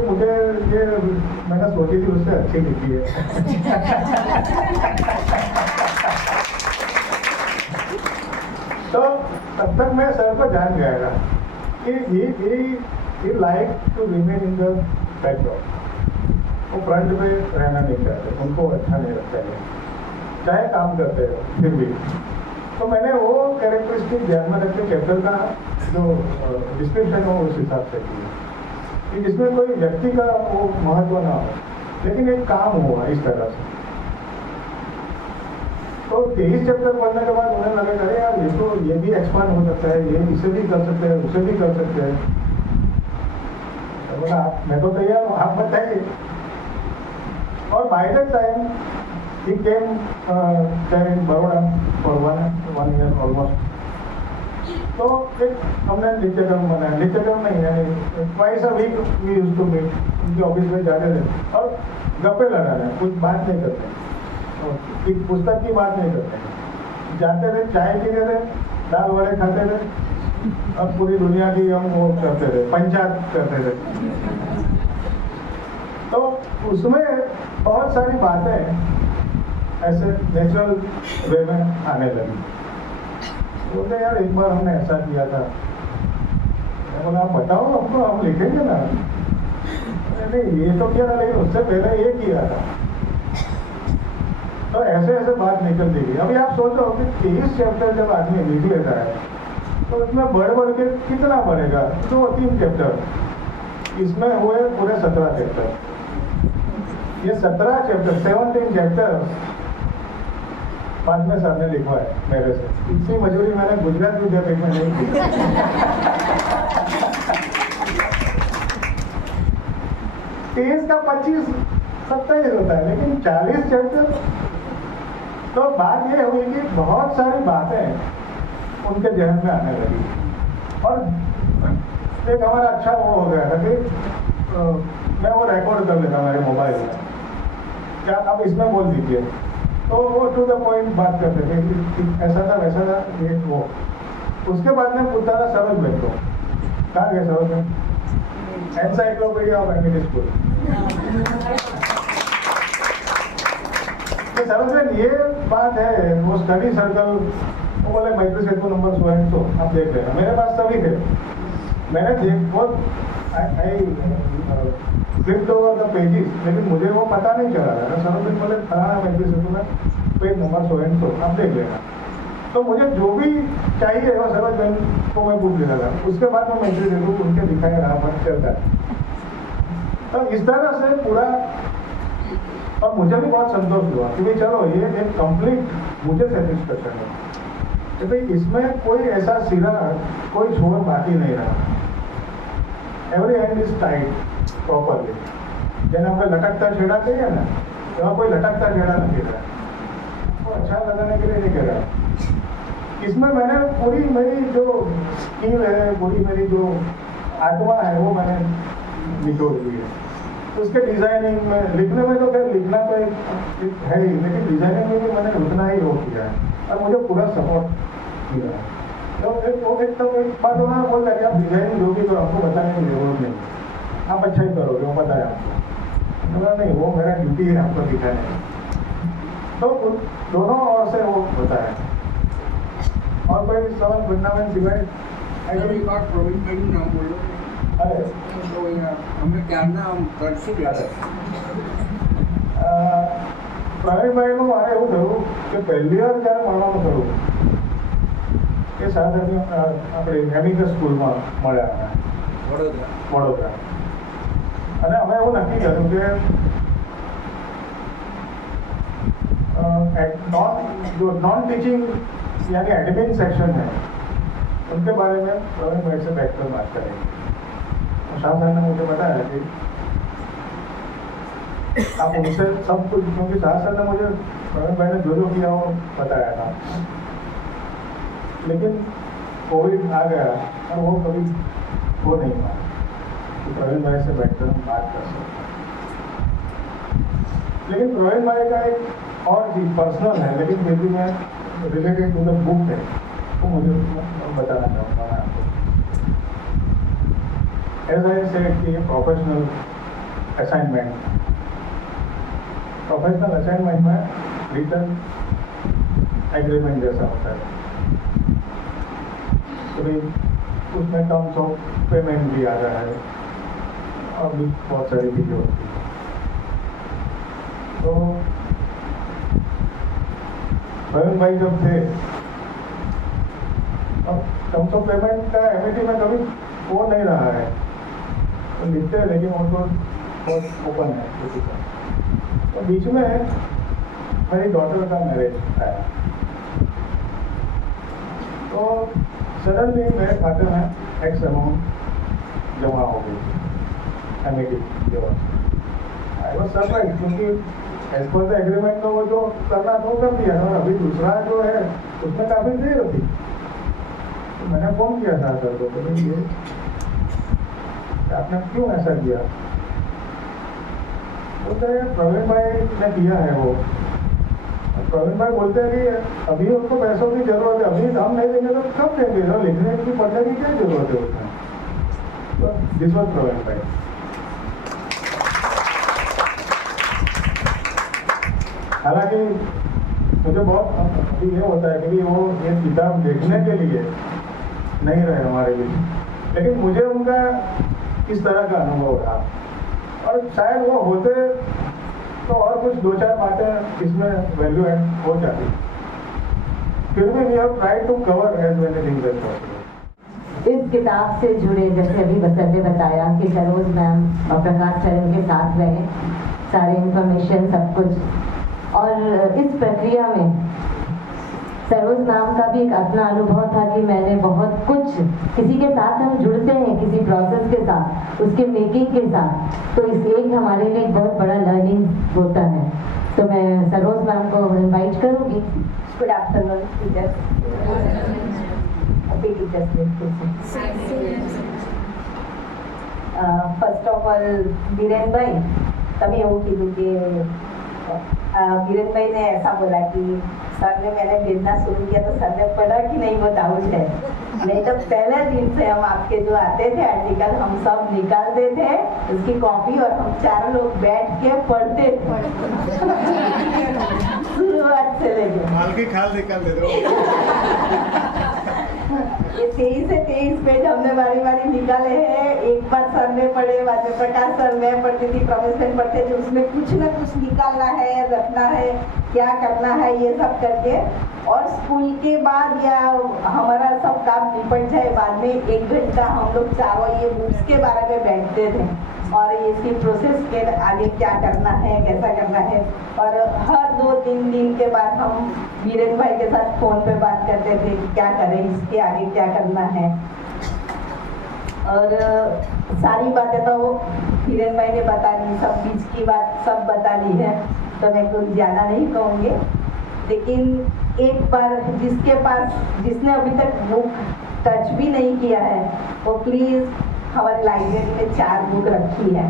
मैंने सोची थी उससे अच्छी लिखी है। तो तब तक मैं सर को जान गया था कि he like to remain in the background। वो फ्रंट में रहना नहीं चाहते, उनको अच्छा नहीं लगता है, चाहे काम करते हो फिर भी। तो मैंने वो कैरेक्टरिस्टिक ध्यान में रख के चैप्टर का जो डिस्क्रिप्शन हो उस हिसाब से किया कि जिसमें कोई व्यक्ति का वो महत्व ना हो, लेकिन एक काम हुआ इस तरह से। तो 23 चैप्टर पढ़ने के बाद उन्हें लगा अरे यार ये भी एक्सपांड हो सकता है, ये इसे भी कर सकते हैं, उसे भी कर सकते हैं। तो बोला मैं तो तैयार हूँ, आप बताइए। और by the time he came there in Baroda for one year almost। तो एक हमने नित्यक्रम बनाया, नित्यक्रम नहीं यानी twice a week we used to meet। उनके ऑफिस में जाते थे और गप्पे लड़ाने, कुछ बात नहीं करते, एक पुस्तक की बात नहीं करते, जाते थे चाय पीते थे, दाल वड़े खाते थे और पूरी दुनिया की हम वो करते थे, पंचायत करते थे। तो उसमें बहुत सारी बातें ऐसे नेचुरल वे में आने लगी। बोलते यार एक बार हमने ऐसा किया था। मैं बोला आप बताओ हमको, हम लिखेंगे ना। नहीं ये तो किया था लेकिन उससे पहले ये किया था। तो ऐसे ऐसे बात निकलती गई। अभी आप सोचो कि 23 चैप्टर जब आदमी लिख लेता है तो उसमें बढ़ के कितना बढ़ेगा, 2-3 चैप्टर, इसमें हुए पूरे 17 चैप्टर। ये 17 चैप्टर 17 चैप्टर बाद में सर ने लिखवाए मेरे से। इतनी मजबूरी मैंने गुजरात विद्यापीठ में नहीं की। 23 का 25 27 होता है, लेकिन 40 चैप्टर। तो बात ये हुई कि बहुत सारी बातें उनके जहन में आने लगी और एक हमारा अच्छा वो हो गया था कि मैं वो रिकॉर्ड कर लेता मेरे मोबाइल में, क्या आप इसमें बोल दीजिए। तो वो टू द पॉइंट बात करते थे कि ऐसा था वैसा था ये वो। उसके बाद में पूछता था सरोज भाई को, कहाँ गए सरोज भाई? Encyclopedia of Amity school. Saroj भाई ये बात है, वो स्टडी सर्कल, वो बोले मैत्री सेतु नंबर 100 आप देख लेना। मेरे पास सभी थे, मैंने फ्लिप्ड ओवर द पेजेस, लेकिन मुझे वो पता नहीं चला था। सरोज भाई बोले फलाना मैत्री सेतु में पेज नंबर 100 आप देख लेना। तो मुझे जो भी चाहिए वो सरोज भाई को मैं पूछ लेता था। उसके बाद में मैत्री सेतु उनके दिखाया रहा पर चलता है। तो इस तरह से पूरा, और मुझे भी बहुत संतोष हुआ कि भाई चलो ये एक कंप्लीट मुझे सेटिस्फेक्शन है कि भाई इसमें कोई ऐसा सिरा कोई छोर बाकी नहीं रहा। Every hand is tight properly. जैसे આપણે लटकता छेड़ा कहिए ना, तो कोई लटकता छेड़ा नहीं रहा, वो अच्छा लगाने के लिए नहीं कर रहा। इसमें मैंने पूरी मेरी जो स्किल है, पूरी मेरी जो आत्मा है वो मैंने निचोड़ दी है। उसके डिजाइनिंग में, लिखने में तो खैर लिखना तो एक है ही, लेकिन डिजाइनिंग में भी मैंने उतना ही वो किया है और मुझे पूरा सपोर्ट मिला है। तो एक बात उन्होंने बोल दिया कि आप डिजाइनिंग जो भी तो आपको बताने की जरूरत नहीं, आप अच्छा ही करोगे, वो पता है आपको। बोला नहीं वो मेरा ड्यूटी है आपको दिखाने। तो दोनों ओर से वो होता है। और कोई सवाल वृंदावन सिवाय एक बार प्रवीण भाई નું નામ બોલો। अरे તો અમે ક્યારના કરશું ત્યારે પ્રવીણભાઈનું મારે એવું થયું કે પહેલી વાર જ્યારે મળવાનું થયું એ સાથે આપણે એમિકસ સ્કૂલમાં મળ્યા હતા વડોદરા। અને અમે એવું નક્કી કર્યું કે जो नॉन टीचिंग यानी एडमिन सेक्शन है उनके बारे में प्रवीण भाई से बैठकर बात करेंगे। शाह साहब ने मुझे बताया कि आप उनसे सब कुछ, क्योंकि शाह साहब ने मुझे प्रवीण भाई ने जो किया वो बताया था, लेकिन कोविड आ गया और वो कभी हो नहीं पाया कि प्रवीण भाई से बैठकर हम बात कर सकते। लेकिन प्रवीण भाई का एक और चीज पर्सनल है, लेकिन फिर भी मैं रिलेटेड टू द बुक है तो मुझे बताना चाहूँगा मैं आपको। एज आई सेड कि ये प्रोफेशनल असाइनमेंट में रिटर्न एग्रीमेंट जैसा होता है, तो भी उसमें टर्म्स ऑफ पेमेंट भी आ रहा है और भी बहुत सारी चीज़ें होती हैं। तो प्रवीण भाई जब थे, अब टर्म्स ऑफ पेमेंट का एमिटी में कभी वो नहीं रहा है, तो लिखते हैं लेकिन वो तो बहुत ओपन है किसी का। तो बीच में मेरी डॉटर का मैरिज आया, तो सडनली मेरे खाते में एक्स अमाउंट जमा हो गई एमिटी के बाद। आई वॉज सरप्राइज, क्योंकि एज पर द एग्रीमेंट तो वो जो करना था वो कर दिया था, अभी दूसरा जो है उसमें काफ़ी देर होती। तो मैंने फ़ोन किया था सर को, तो ये आपने क्यों ऐसा किया? बोलते हैं प्रवीण भाई ने किया है वो। प्रवीण भाई बोलते हैं कि अभी उनको पैसों की जरूरत है, अभी हम नहीं देंगे तो कब देंगे? तो लिखने की पढ़ने की क्या जरूरत है उसमें? तो दिस वॉज प्रवीण भाई। हालांकि मुझे बहुत अभी ये होता है कि वो ये किताब देखने के लिए नहीं रहे हमारे बीच, लेकिन मुझे उनका इस तरह का अनुभव रहा, और शायद वो होते तो और कुछ दो चार बातें इसमें वैल्यू एड हो जाती। फिर भी we have tried to cover as many things as possible. इस किताब से जुड़े, जैसे अभी सर ने बताया कि सरोज मैम और प्रकाश सर के साथ रहे, सारे इंफॉर्मेशन सब कुछ, और इस प्रक्रिया में सरोज मैम का भी एक अपना अनुभव था कि मैंने बहुत कुछ, किसी के साथ हम जुड़ते हैं किसी प्रोसेस के साथ, उसके मेकिंग के साथ, तो इस एक हमारे लिए एक बहुत बड़ा लर्निंग होता है। तो मैं सरोज मैम को इनवाइट करूँगी। Good afternoon teachers, first of all Birenbhai, તમે એવું કીધું કે बीरेनભાઈ ने ऐसा बोला कि सर ने मैंने भेजना शुरू किया तो सर ने पढ़ा कि नहीं बताओ है, नहीं तो पहले दिन से हम आपके जो आते थे आर्टिकल हम सब निकालते थे उसकी कॉपी, और हम चारों लोग बैठ के पढ़ते थे शुरुआत से लेके माल की खाल निकाल दे दो। ये 23 से 23 पेज हमने बारी बारी निकाले हैं। एक बार सर ने पढ़े, बाद में प्रकाश सर, मैं पढ़ती थी, प्रवेश मैम पढ़ते थे, उसमें कुछ ना कुछ निकालना है, रखना है, क्या करना है, ये सब करके, और स्कूल के बाद या हमारा सब काम निपट जाए बाद में 1 घंटा हम लोग चारों ये बुक्स के बारे में बैठते थे और इसकी प्रोसेस के आगे क्या करना है, कैसा करना है, और हर 2-3 दिन के बाद हम बीरेन भाई के साथ फोन पे बात करते थे कि क्या करें, इसके आगे क्या करना है, और सारी बातें तो बीरेन भाई ने बता दी, सब बीच की बात सब बता दी है, तो मैं कुछ ज़्यादा नहीं कहूँगी। लेकिन एक बार जिसने अभी तक बुक टच भी नहीं किया है वो प्लीज़ हमारी लाइब्रेरी में 4 बुक रखी है,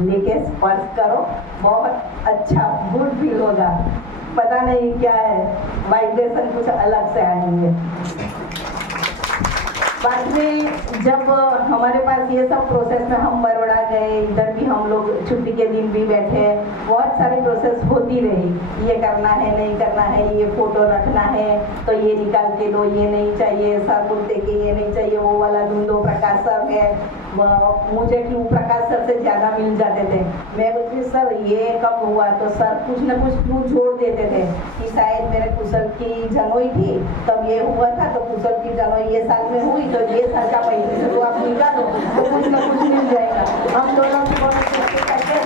लेके स्पर्श करो, बहुत अच्छा गुड फील होगा। पता नहीं क्या है, वाइब्रेशन कुछ अलग से आएंगे। बाद में जब हमारे पास ये सब प्रोसेस में हम बड़ौदा गए, इधर भी हम लोग छुट्टी के दिन भी बैठे, बहुत सारी प्रोसेस होती रही, ये करना है, नहीं करना है, ये फोटो रखना है तो ये निकाल के दो, ये नहीं चाहिए, सर बोलते कि ये नहीं चाहिए, वो वाला ढूंढ दो, प्रकाश सर है, मुझे क्यों प्रकाश सर से ज़्यादा मिल जाते थे, मैं बोलती सर ये कब हुआ, तो सर कुछ न कुछ क्यों छोड़ देते थे कि शायद मेरे कुशल की जनोई थी तब ये हुआ था, तो कुशल की जनोई ये साल में हुई तो ये साल का महीने से तो आप निकालो तो कुछ न कुछ मिल जाएगा। हम दोनों करते थे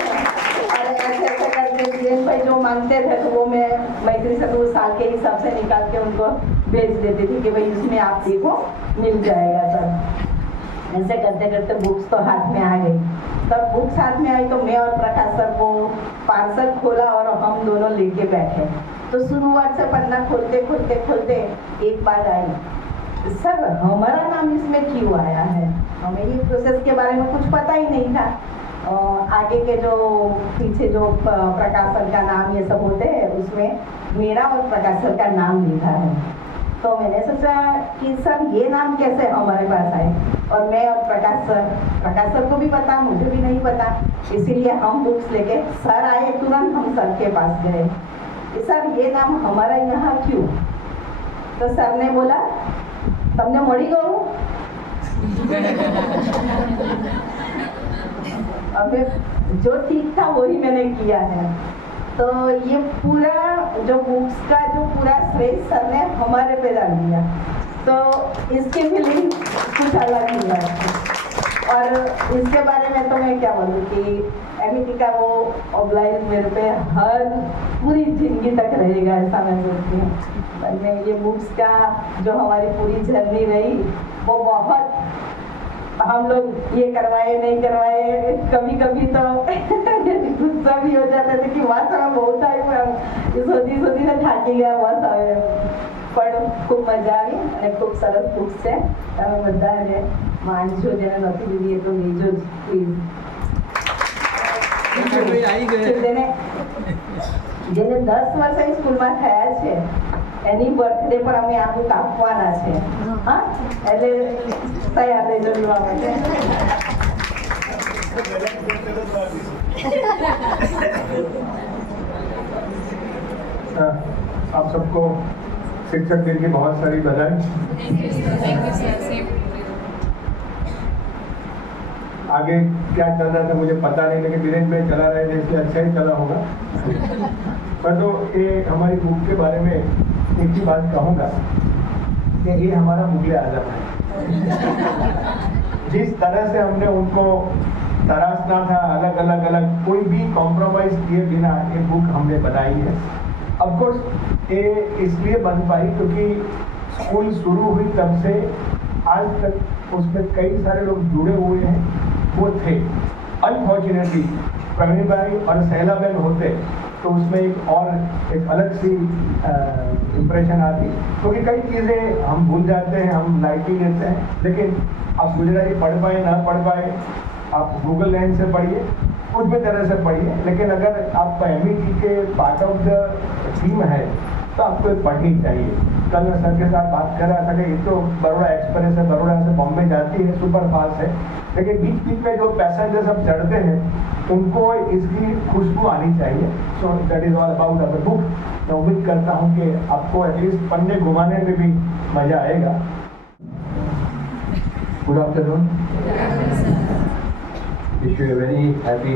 और ऐसे करके बीरेन भाई जो मांगते थे तो वो मैं मैत्री से 2 साल के हिसाब से निकाल के उनको भेज देती थी कि भाई इसमें आप देखो मिल जाएगा सर। ऐसे करते करते बुक्स तो हाथ में आ गई। तब बुक्स हाथ में आई तो मैं और प्रकाश सर को पार्सल खोला और हम दोनों लेके बैठे, तो शुरुआत से पन्ना खोलते खोलते खोलते एक बात आई, सर हमारा नाम इसमें क्यों आया है, हमें ये प्रोसेस के बारे में कुछ पता ही नहीं था। आगे के जो पीछे जो प्रकाशन का नाम ये सब होते हैं उसमें मेरा और प्रकाश सर का नाम लिखा है। तो मैंने सोचा कि सर ये नाम कैसे हमारे पास आए, और मैं और प्रकाश सर को भी पता, मुझे भी नहीं पता, इसीलिए हम बुक्स लेके सर आए, तुरंत हम सर के पास गए कि सर ये नाम हमारा यहाँ क्यों। तो सर ने बोला तमने मળી गयो। अब जो ठीक था वही मैंने किया है। तो ये पूरा जो बुक्स का जो पूरा श्रेय सर ने हमारे पे डाल दिया, तो इसकी फीलिंग कुछ अलग ही है। और इसके बारे में तो मैं क्या बोलूँ कि एमिटी का वो ऑब्लाइज मेरे पे हर पूरी जिंदगी तक रहेगा, ऐसा मैं सोचती हूँ। मैं ये बुक्स का जो हमारी पूरी जर्नी रही वो बहुत, हम लोग ये करवाए नहीं करवाए, कभी कभी तो गुस्सा भी हो जाता था कि वाह समय बहुत आई सोची થાકી ગયા બસ હવે, પણ ખૂબ મજા આવી અને ખૂબ સરસ બુક્સ છે। તમે બધાને માણજો, જેને નથી લીધી એ તો લીજો જ પ્લીઝ। જેને 10 વર્ષ સ્કૂલમાં થયા છે એની બર્થડે પર અમે આ બુક આપવાના છે, હા, એટલે તૈયાર રહેજો લેવા માટે। आप सबको शिक्षक दिन की बहुत सारी बधाई। आगे क्या चल रहा था मुझे पता नहीं, लेकिन धीरे धीरे चला रहे थे, इसलिए अच्छा ही चला होगा। पर तो ये हमारी बुक के बारे में एक ही बात कहूँगा कि ये हमारा मुगले आजम है। जिस तरह से हमने उनको तराशना था, अलग कोई भी कॉम्प्रोमाइज किए बिना ये बुक हमने बनाई है। ऑफ कोर्स ये इसलिए बन पाई क्योंकि स्कूल शुरू हुई तब से आज तक उसमें कई सारे लोग जुड़े हुए हैं, वो थे। अनफॉर्चुनेटली प्रवीण भाई और सहेला बहन होते तो उसमें एक अलग सी इम्प्रेशन आती, क्योंकि कई चीज़ें हम भूल जाते हैं, हम लाइटली लेते हैं। लेकिन आप गुजराती पढ़ पाए ना पढ़ पाए, आप गूगल लैंड से पढ़िए, कुछ भी तरह से पढ़िए, लेकिन अगर आप एमईटी के पार्ट ऑफ द टीम है तो आपको पढ़नी चाहिए। कल मैं सर के साथ बात कर रहा था कि ये तो बड़ौदा एक्सप्रेस है, बड़ौदा से बॉम्बे जाती है, सुपर फास्ट है, लेकिन बीच बीच में जो पैसेंजर सब चढ़ते हैं उनको इसकी खुशबू आनी चाहिए। So that is all about our book. मैं उम्मीद करता हूँ कि आपको एटलीस्ट पन्ने घुमाने में भी मजा आएगा। Good afternoon, wish you very happy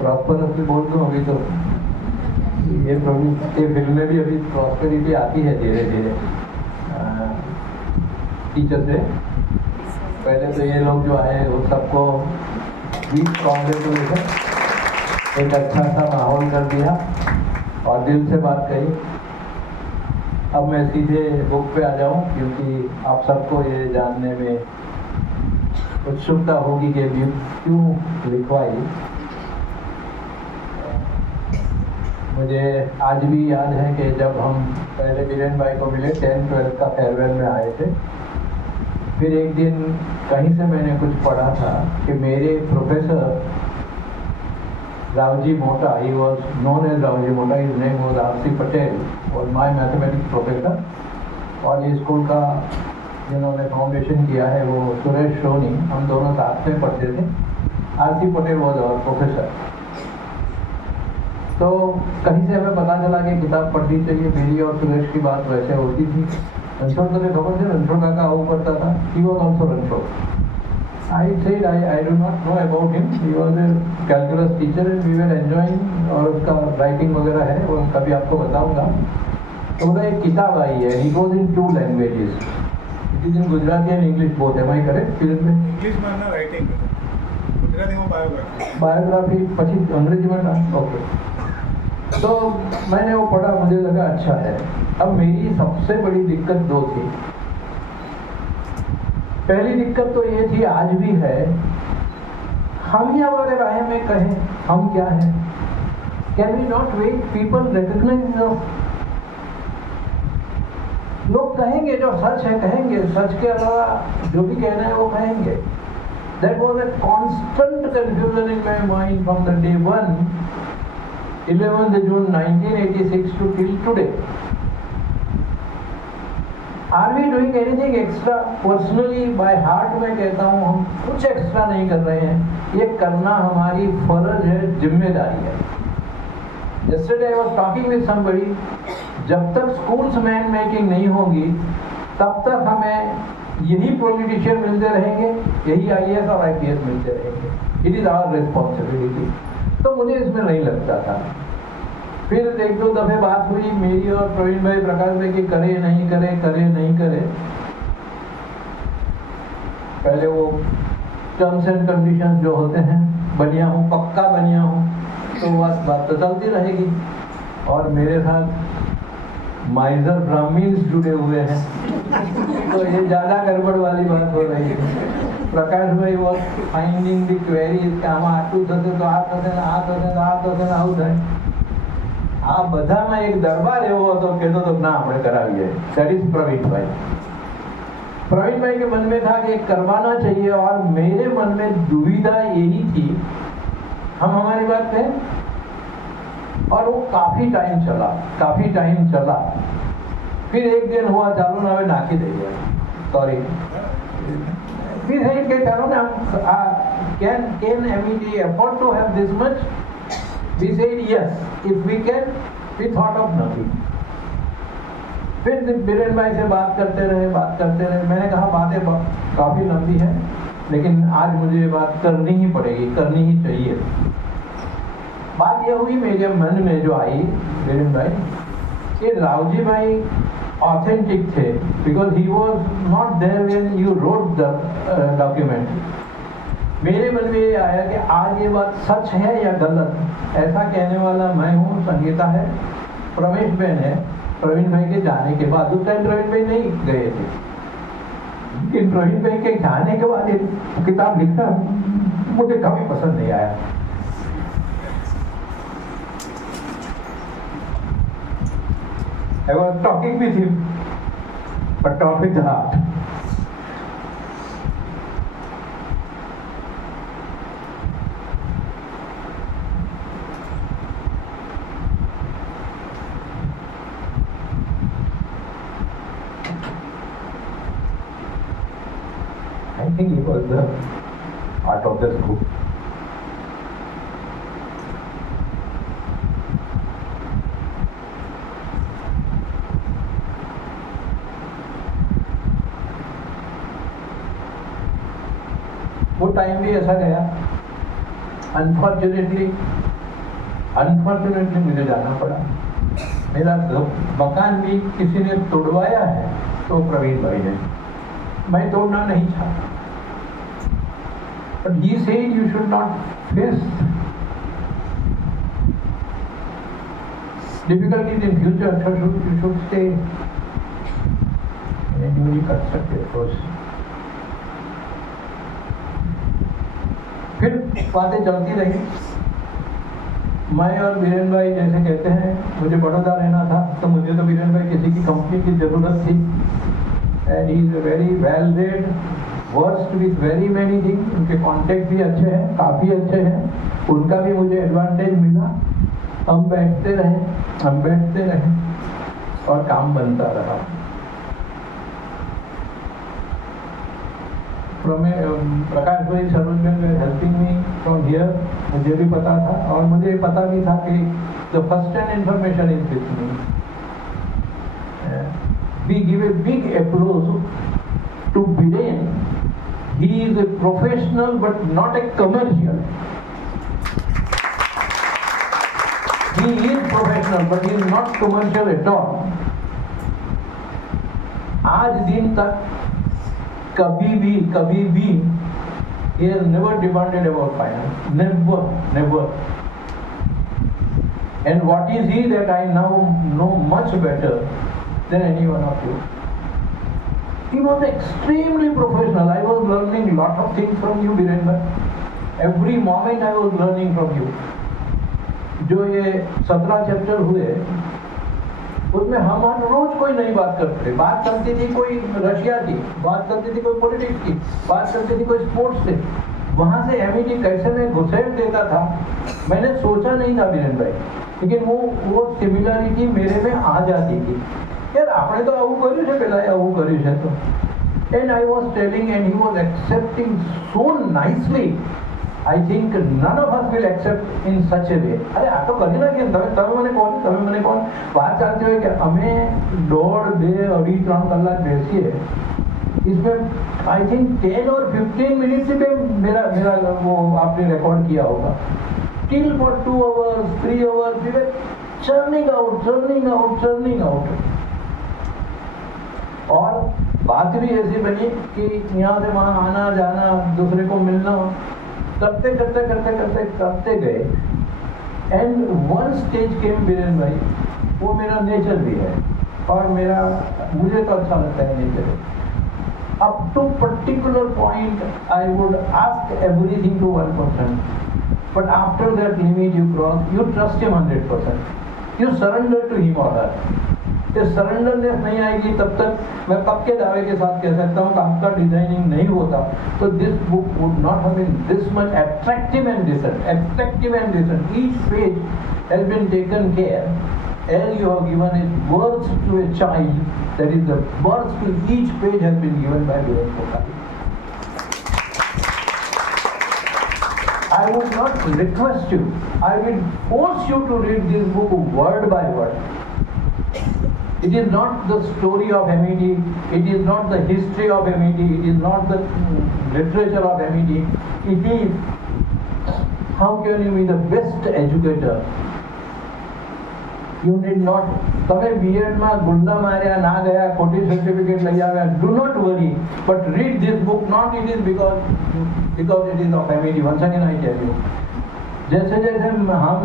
prosperous बोल दूँ अभी तो ये फिल्म में भी अभी प्रॉस्पेरिटी आती है धीरे धीरे टीचर से। पहले तो ये लोग जो आए वो सबको डीप कॉन्ग्रेचुलेशन, एक अच्छा सा माहौल कर दिया और दिल से बात कही। अब मैं सीधे बुक पे आ जाऊं क्योंकि आप सबको ये जानने में उत्सुकता होगी कि क्यों लिखवाई। मुझे आज भी याद है कि जब हम पहले बीरेन भाई को मिले 10th-12th का फेयरवेल में आए थे, फिर एक दिन कहीं से मैंने कुछ पढ़ा था कि मेरे professor Ravji Mota, he was known as Ravji Mota, his name was R C. Patel, और माय मैथमेटिक्स प्रोफेसर। और ये स्कूल का जिन्होंने फाउंडेशन किया है वो सुरेश सोनी, हम दोनों साथ में पढ़ते थे। R C. Patel was our professor. तो कहीं से हमें पता चला कि किताब पढ़नी चाहिए। मेरी और सुरेश की बात वैसे होती थी। रणछोड़ तो खबर से रणछोड़ काका आऊ करता था, he was also Ranchhod. I said I do not know about him. He was a calculus teacher and we were enjoying, और उसका राइटिंग वगैरह है वो कभी आपको बताऊंगा। तो बोला एक किताब आई है, it was in 2 languages. It is in Gujarati and English both. Am I correct? Film में इंग्लिश में ना राइटिंग गुजराती में बायोग्राफी પછી अंग्रेजी में था। ओके, तो मैंने वो पढ़ा, मुझे लगा अच्छा है। अब मेरी सबसे बड़ी दिक्कत 2 थी। पहली दिक्कत तो ये थी, आज भी है, हम ही हमारे बारे में कहें हम क्या हैं? Can we not wait people recognise लोग कहेंगे जो सच है कहेंगे, सच के अलावा जो भी कहना है वो कहेंगे. That was a constant confusion in my mind from the day one, 11th June 1986 to till today. Are we doing anything extra? Personally, by heart मैं कहता हूँ हम कुछ एक्स्ट्रा नहीं कर रहे हैं. ये करना हमारी फर्ज है, जिम्मेदारी है. Yesterday I was talking with somebody. जब तक schools man making नहीं होगी, तब तक हमें यही पॉलिटिशियन मिलते रहेंगे, यही IAS और IPS मिलते रहेंगे. It is our responsibility. तो मुझे इसमें नहीं लगता था. फिर एक दो दफे बात हुई मेरी और प्रवीण भाई प्रकाश भाई की, करे नहीं करे, करे नहीं करे. पहले वो टर्म्स एंड कंडीशंस जो होते हैं, बनिया हूँ, पक्का बनिया हूँ, तो बस बात तो चलती रहेगी. और मेरे साथ माइजर ब्राह्मीण्स जुड़े हुए हैं, तो ये ज़्यादा गड़बड़ वाली बात हो रही है. प्रकाश भाई वॉज फाइंडिंग द क्वेरीज કે આમાં આટલું થશે તો આ થશે ને આ થશે ને આ થશે ને આવું થાય. આ બધામાં એક દરબાર એવો હતો કહેતો તો ના આપણે કરાવીએ. That is प्रवीण भाई. प्रवीण भाई के मन में था कि करवाना चाहिए, और मेरे मन में दुविधा यही थी, हम हमारी बात कहें. और वो काफी टाइम चला. फिर एक दिन हुआ, चालू ना હવે નાખી દઈએ, सॉरी. We said કે ચાલો ને can MET afford to have this much? We said yes, if we can. We thought of nothing. फिर बीरेन भाई से बात करते रहे. मैंने कहा बातें काफी लंबी है, लेकिन आज मुझे ये बात करनी ही पड़ेगी, करनी ही चाहिए. बात ये हुई मेरे मन में जो आई बीरेन भाई, कि रावजी भाई ऑथेंटिक थे, because he was not there when you wrote the document. मेरे मन में ये आया कि आज ये बात सच है या गलत. ऐसा कहने वाला मैं हूँ, संगीता है, प्रवेश बहन है. प्रवीण भाई के जाने के बाद, उस टाइम प्रवीण भाई नहीं गए थे, लेकिन प्रवीण भाई के जाने के बाद ये किताब लिखना मुझे कभी पसंद नहीं आया. I was talking with him, but talk with the heart. I think it was the art of the school. वो टाइम भी ऐसा गया. अनफॉर्चुनेटली मुझे जाना पड़ा. मेरा मकान भी किसी ने तोड़वाया है, तो प्रवीण भाई ने. मैं तोड़ना नहीं चाहता. But he said you should not face difficulties in future, so you should stay in a newly constructed house. फिर बातें चलती रही. मैं और बीरेन भाई जैसे कहते हैं, मुझे बड़ौदा रहना था, तो मुझे तो बीरेन भाई किसी की कंपनी की जरूरत थी. And he is very well read, worst with very many thing. उनके कॉन्टेक्ट भी अच्छे हैं, काफ़ी अच्छे हैं. उनका भी मुझे एडवांटेज मिला. हम बैठते रहे और काम बनता रहा. प्रकाश भाई Saroj helping me from here, मुझे भी पता था, और मुझे पता भी था कि the first hand information is with me. We give a big applause to Biren. He is a professional but not a commercial. He is professional but he is not commercial at all. आज दिन तक कभी भी he has never demanded about finance. Never. And what is he that I now know much better than any one of you. He was extremely professional. I was learning lot of things from you, Birendra. Every moment I was learning from you. जो ये 17 चैप्टर हुए, उसमें हम रोज कोई नई बात करते थे। बात चलती थी कोई रशिया की, बात चलती थी कोई पॉलिटिक्स की, बात चलती थी कोई स्पोर्ट्स से। वहां से एमिटी कैसे मैं घुसेड़ देता था, मैंने सोचा नहीं था बीरेन भाई, लेकिन वो सिमिलरिटी मेरे में आ जाती थी। यार आपने तो આવું કર્યું છે પહેલા, આવું કર્યું છે તો, and I was telling and he was accepting so nicely. I think none of us will accept in such a way. અરે આ તો કરી નાખીએ, તમે મને કોણ વાત ચાલતી હોય કે અમે 1.5, 2, 2.5, 3 કલાક બેસીએ, इसमें आई थिंक 10 और 15 मिनट से मेरा वो आपने रिकॉर्ड किया होगा। Till for 2 hours, 3 hours we were churning out. और बात भी ऐसी बनी कि यहाँ से वहाँ आना जाना, दूसरे को मिलना, करते गए। एंड वन स्टेज केम बीरेन भाई, वो मेरा नेचर भी है और मुझे तो अच्छा लगता है nature. Up to particular point, I would ask everything to one person, but after that limit you cross, you trust him 100%. You surrender to him or her. ये सरेंडरनेस नहीं आएगी तब तक मैं कब के दावे के साथ कह सकता हूँ कि आपका डिजाइनिंग नहीं होता तो this book would not have been this much attractive and decent. Each page has been taken care. As you have given it words to a child, that is the words to each page has been given by Biren Kothari. I would not request you, I will force you to read this book word by word. It is not the story of MET, it is not the history of MET, it is not the literature of MET. It is how can you be the best educator. You need not, તમે બીએડમાં ગુલ્લા માર્યા ના ગયા, ખોટી સર્ટિફિકેટ લઈ આવ્યા, do not worry, but read this book. Not it is because it is of MET. Once again I tell you, जैसे जैसे हम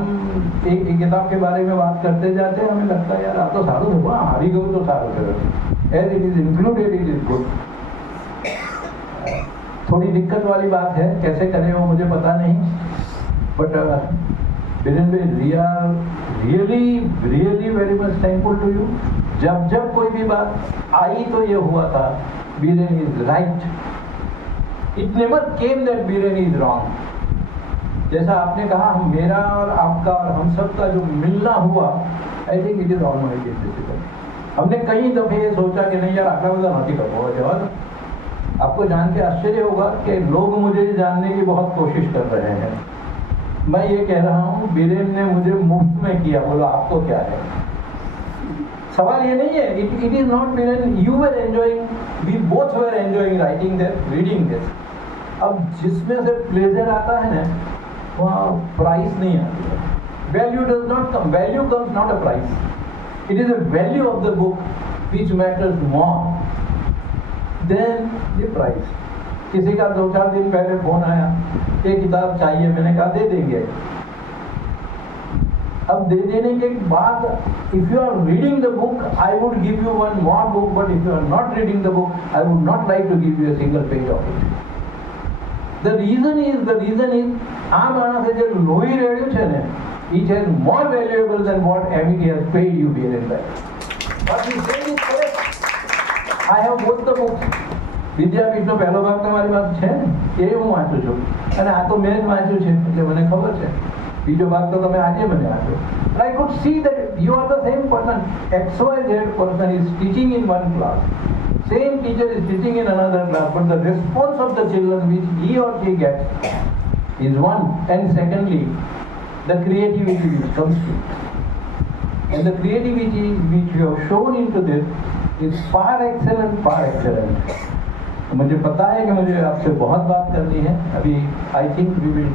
एक किताब के बारे में बात करते जाते हैं हमें लगता है यार आप तो सारू हुआ, हारी गए तो सारू करो, as it is included it is good. थोड़ी दिक्कत वाली बात है, कैसे करें वो मुझे पता नहीं, बट बीरेन भाई we are really very much thankful to you. जब कोई भी बात आई तो ये हुआ था Biren is right, it never came that Biren is wrong. जैसा आपने कहा हम मेरा और आपका और हम सब का जो मिलना हुआ, I think it is almighty difficult. हमने कई दफे ये सोचा कि नहीं यार आटला बदा नहीं करो जवाब। आपको जान के आश्चर्य होगा कि लोग मुझे जानने की बहुत कोशिश कर रहे हैं। मैं ये कह रहा हूँ बीरेन ने मुझे मुफ्त में किया, बोलो आपको क्या है। सवाल ये नहीं है, it is not Biren, you were enjoying, we both were enjoying writing this, reading this. अब जिसमें से प्लेजर आता है ना वहाँ प्राइस नहीं आती है। Value does not come, value comes not a price, it is a value of the book which matters more than the price. किसी का 2-4 दिन पहले फोन आया, ये किताब चाहिए, मैंने कहा दे देंगे। अब दे देने के बाद if you are reading the book I would give you one more book, but if you are not reading the book I would not like to give you a single page of it. The reason is આ માણસે જે લોહી રેડ્યું છે ને, it is more valuable than what MET has paid you here in that. What he said is correct. I have both the books. વિદ્યાપીઠનો પહેલો ભાગ તમારી પાસે છે ને, એ હું વાંચું છું અને આ તો મેં જ વાંચ્યું છે એટલે મને ખબર છે। બીજો ભાગ તો તમે આજે મને આપ્યો। But I could see that you are the same person. XYZ person is teaching in one class. Same teacher is teaching in another class, but the response of the children which he or she gets is one, and secondly, the creativity which comes to it. And the creativity which you have shown into this is far excellent. मुझे पता है कि मुझे आपसे बहुत बात करनी है अभी। I think we will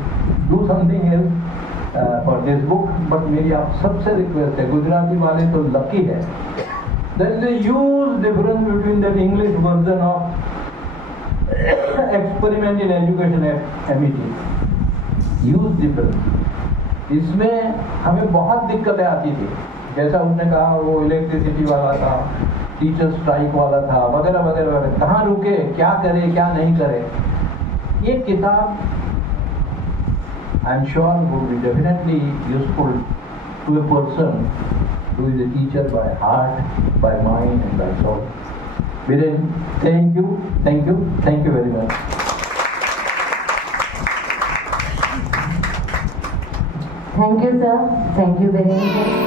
do something else for this book, but मेरी आप सबसे रिक्वेस्ट है, गुजराती वाले तो लकी है। There is a huge difference between that English version of experiment in education at MET. Huge difference. इसमें हमें बहुत दिक्कतें आती थी, जैसा उसने कहा वो इलेक्ट्रिसिटी वाला था, टीचर स्ट्राइक वाला था, वगैरह वगैरह वगैरह, कहाँ रुके, क्या करे क्या नहीं करे। ये किताब I am sure would be definitely useful to a person who is a teacher by heart, by mind and by soul. Viren, thank you very much. Thank you, sir. Thank you very much.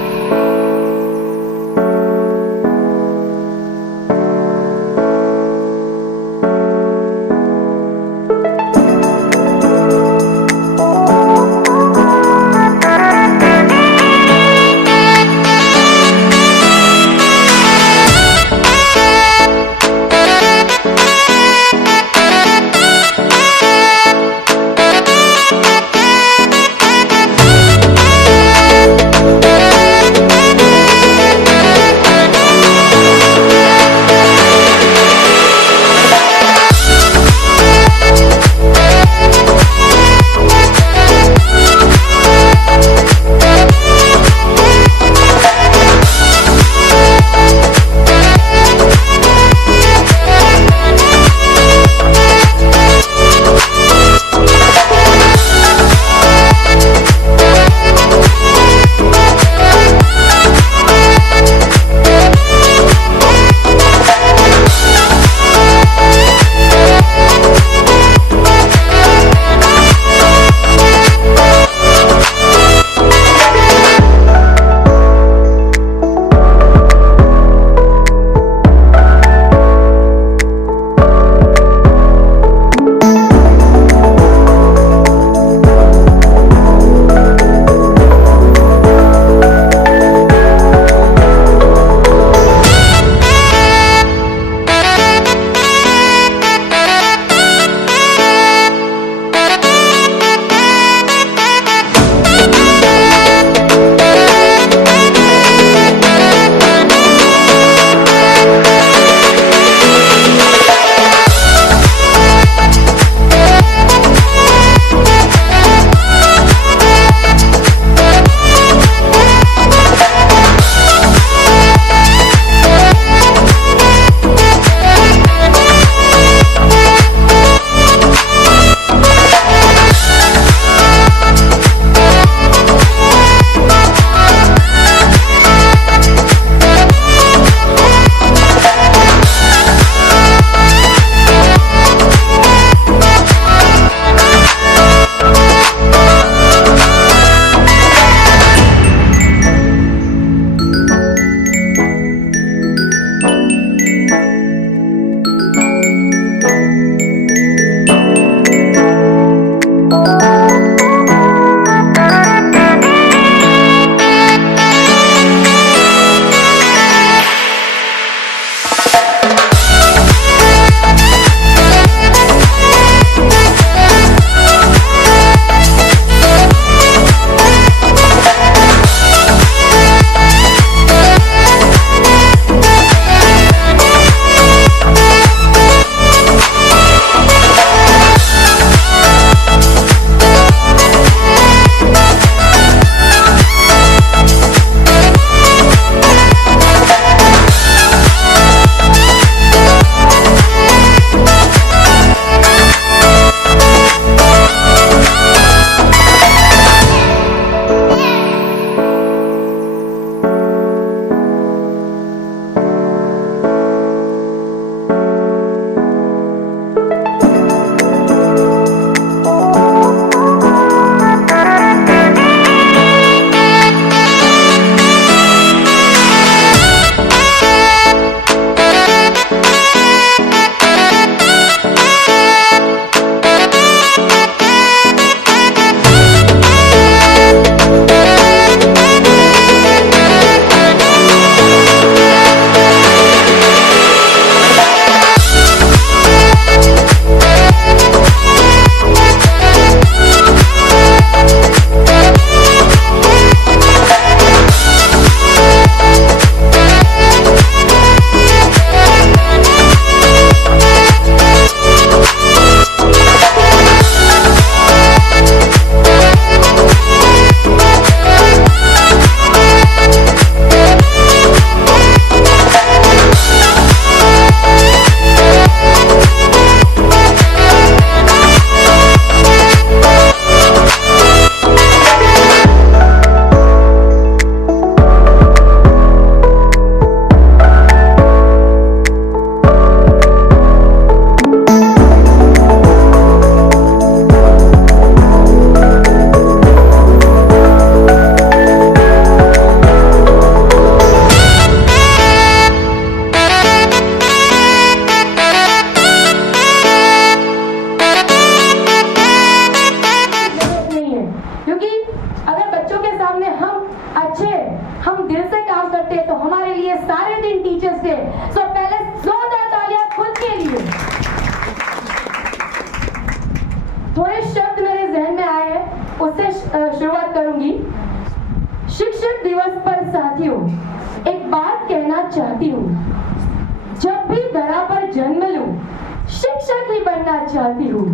बनना चाहती हूँ।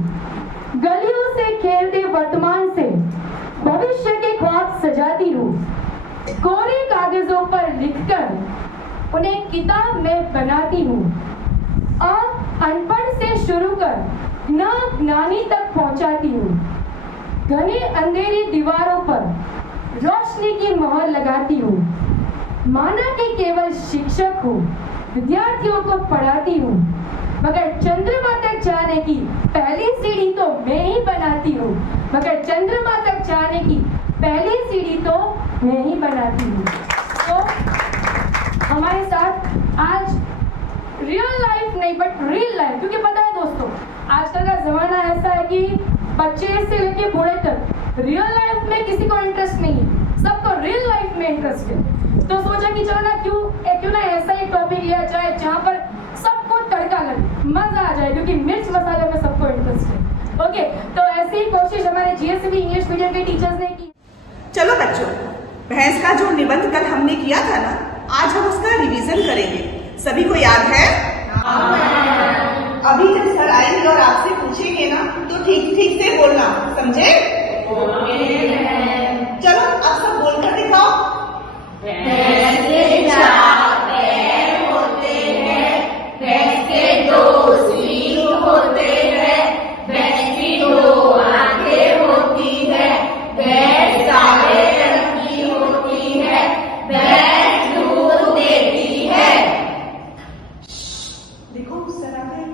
गलियों से खेलते वर्तमान से भविष्य के ख्वाब सजाती हूँ। कोरे कागजों पर लिखकर उन्हें किताब में बनाती हूँ और अनपढ़ से शुरू कर ज्ञानी तक पहुँचाती हूँ। घनी अंधेरी दीवारों पर रोशनी की मोहर लगाती हूँ। माना कि केवल शिक्षक हूँ, विद्यार्थियों को पढ़ाती हूँ, मगर चंद्रमा तक जाने की पहली सीढ़ी तो मैं ही बनाती हूँ। मगर चंद्रमा तक जाने की पहली सीढ़ी तो मैं ही बनाती हूँ। तो हमारे साथ आज रियल लाइफ नहीं बट रियल लाइफ, क्योंकि पता है दोस्तों आजकल का जमाना ऐसा है कि बच्चे से लेके बूढ़े तक रियल लाइफ में किसी को इंटरेस्ट नहीं है, सबको रियल लाइफ में इंटरेस्ट है। तो सोचा कि चलो ना क्यों ना ऐसा ही टॉपिक लिया जाए जहाँ पर सबको तड़का लगे, मजा आ जाए, क्योंकि मिर्च मसाले में सबको इंटरेस्ट है। ओके, तो ऐसी ही कोशिश हमारे जीएसवी इंग्लिश मीडियम के टीचर्स ने की। चलो बच्चों, भैंस का जो निबंध कल हमने किया था ना, आज हम उसका रिवीजन करेंगे। सभी को याद है? अभी जब सर आएंगे और आपसे पूछेंगे ना तो ठीक से बोलना, समझे? चलो आप सब बोलकर दिखाओ। भैंस के 4 पैर होते हैं, भैंस के 2 सींग होते हैं, भैंस की 2 आंखें होती है, भैंस काले रंग की होती है, भैंस दूध देती है। देखो सर आ गए।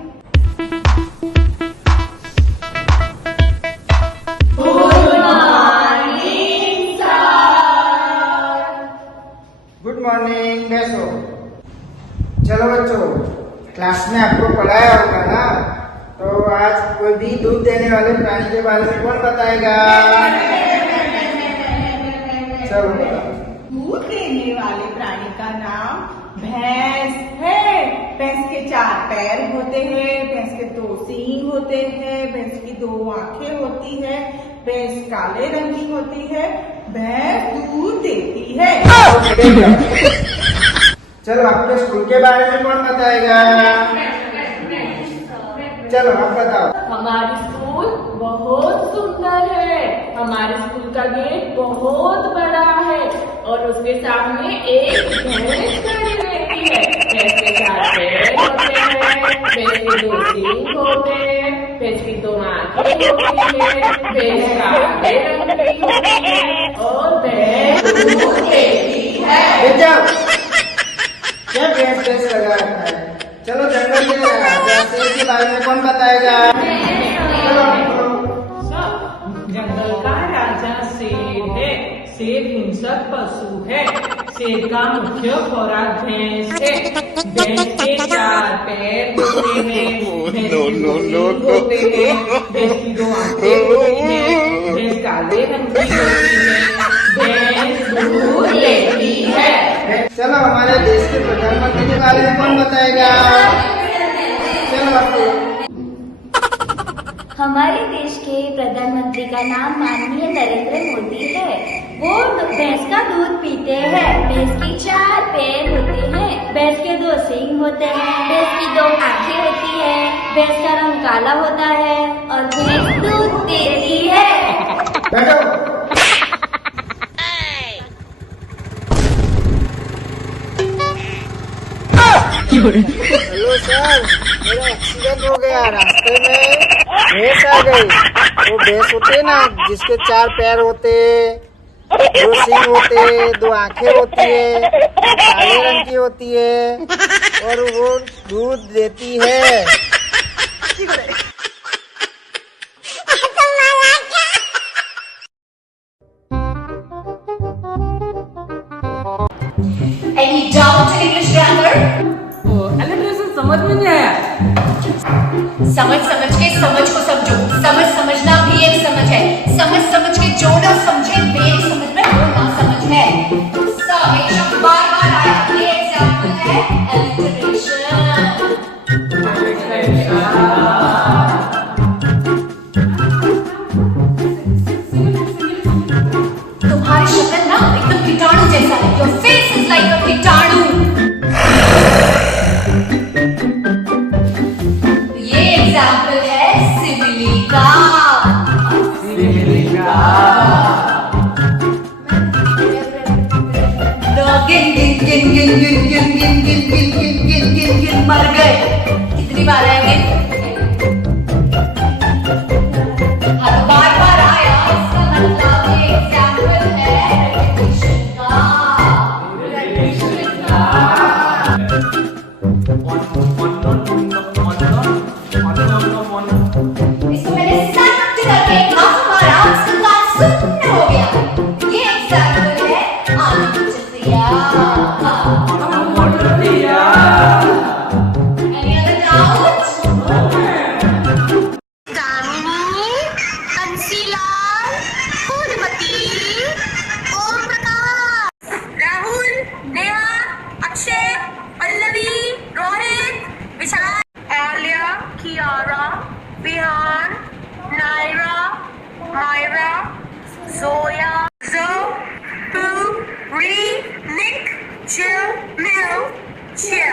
गुड मॉर्निंग, बैठो। चलो बच्चों, क्लास में आपको पढ़ाया होगा ना, तो आज कोई भी दूध देने वाले प्राणी के बारे में कौन बताएगा? चलो बताओ। दूध देने वाले प्राणी का नाम भैंस है। भैंस के 4 पैर होते हैं, भैंस के 2 सींग होते हैं, भैंस की 2 आंखें होती है, भैंस काले रंग की होती है, भैंस दूध देती है। चलो आपके स्कूल के बारे में कौन बताएगा? चलो आप बताओ। हमारी स्कूल बहुत सुंदर है, हमारे स्कूल का गेट बहुत बड़ा है और उसके सामने एक भैंस खड़ी रहती है। भैंस के 4 पैर होते हैं, भैंस के 2 सींग होते हैं, भैंस की 2 आंखें होती है, भैंस काले रंग की होती है और भैंस दूध देती है। क्या भैंस लगा रखा है? चलो जंगल के राजा के बारे में कौन बताएगा? जंगल का राजा शेर है। शेर हिंसक पशु है। शेर का मुख्य खुराक भैंस है। भैंस के 4 पैर होते हैं, भैंस की 2 सींग होते हैं, भैंस की 2 आंखें होती हैं, भैंस काले रंग की होती है, भैंस दूध देती है। चलो हमारे देश के प्रधानमंत्री के बारे में कौन बताएगा? चलो आपको। हमारे देश के प्रधानमंत्री का नाम माननीय नरेंद्र मोदी है। वो भैंस का दूध पीते हैं। भैंस की 4 पैर होते हैं, भैंस के 2 सींग होते हैं, भैंस की 2 आंखें होती है, भैंस का रंग काला होता है और भैंस दूध देती है। बैठो। हेलो सर, मेरा एक्सीडेंट हो गया। रास्ते में भैंस आ गई। वो भैंस होते ना जिसके 4 पैर होते, 2 सींग होते, 2 आंखें होती है, काले रंग की होती है और वो दूध देती है। Any doubt in English grammar? Alliteration समझ में नहीं आया। समझ के समझ को समझो। समझना भी एक समझ है। समझ के जो ना समझे वे समझ में वो ना समझ है। हमेशा बार आया। ये एग्जाम्पल है तुम्हारी शक्ल ना एकदम कीटाणु जैसा है। Your face is like a कीटाणु। ये एग्जाम्पल है गिन मर गए। कितनी बार आएंगे? हाँ तो बार आया, इसका मतलब ये एग्जाम्पल है repetition का। इसको मैंने सख्त करके हमारा उसका शून्य हो गया। ये एग्जाम्पल है आलूचिया। Any other doubts? Damini, कंसीलाल, Phoolmati, Om Prakash, Rahul, Neha, Akshay, Pallavi, Rohit, विशाल, आलिया, कियारा, विहान, नायरा, मायरा, जोया, जो, पू, री, निक, चिल, मिल, चिल।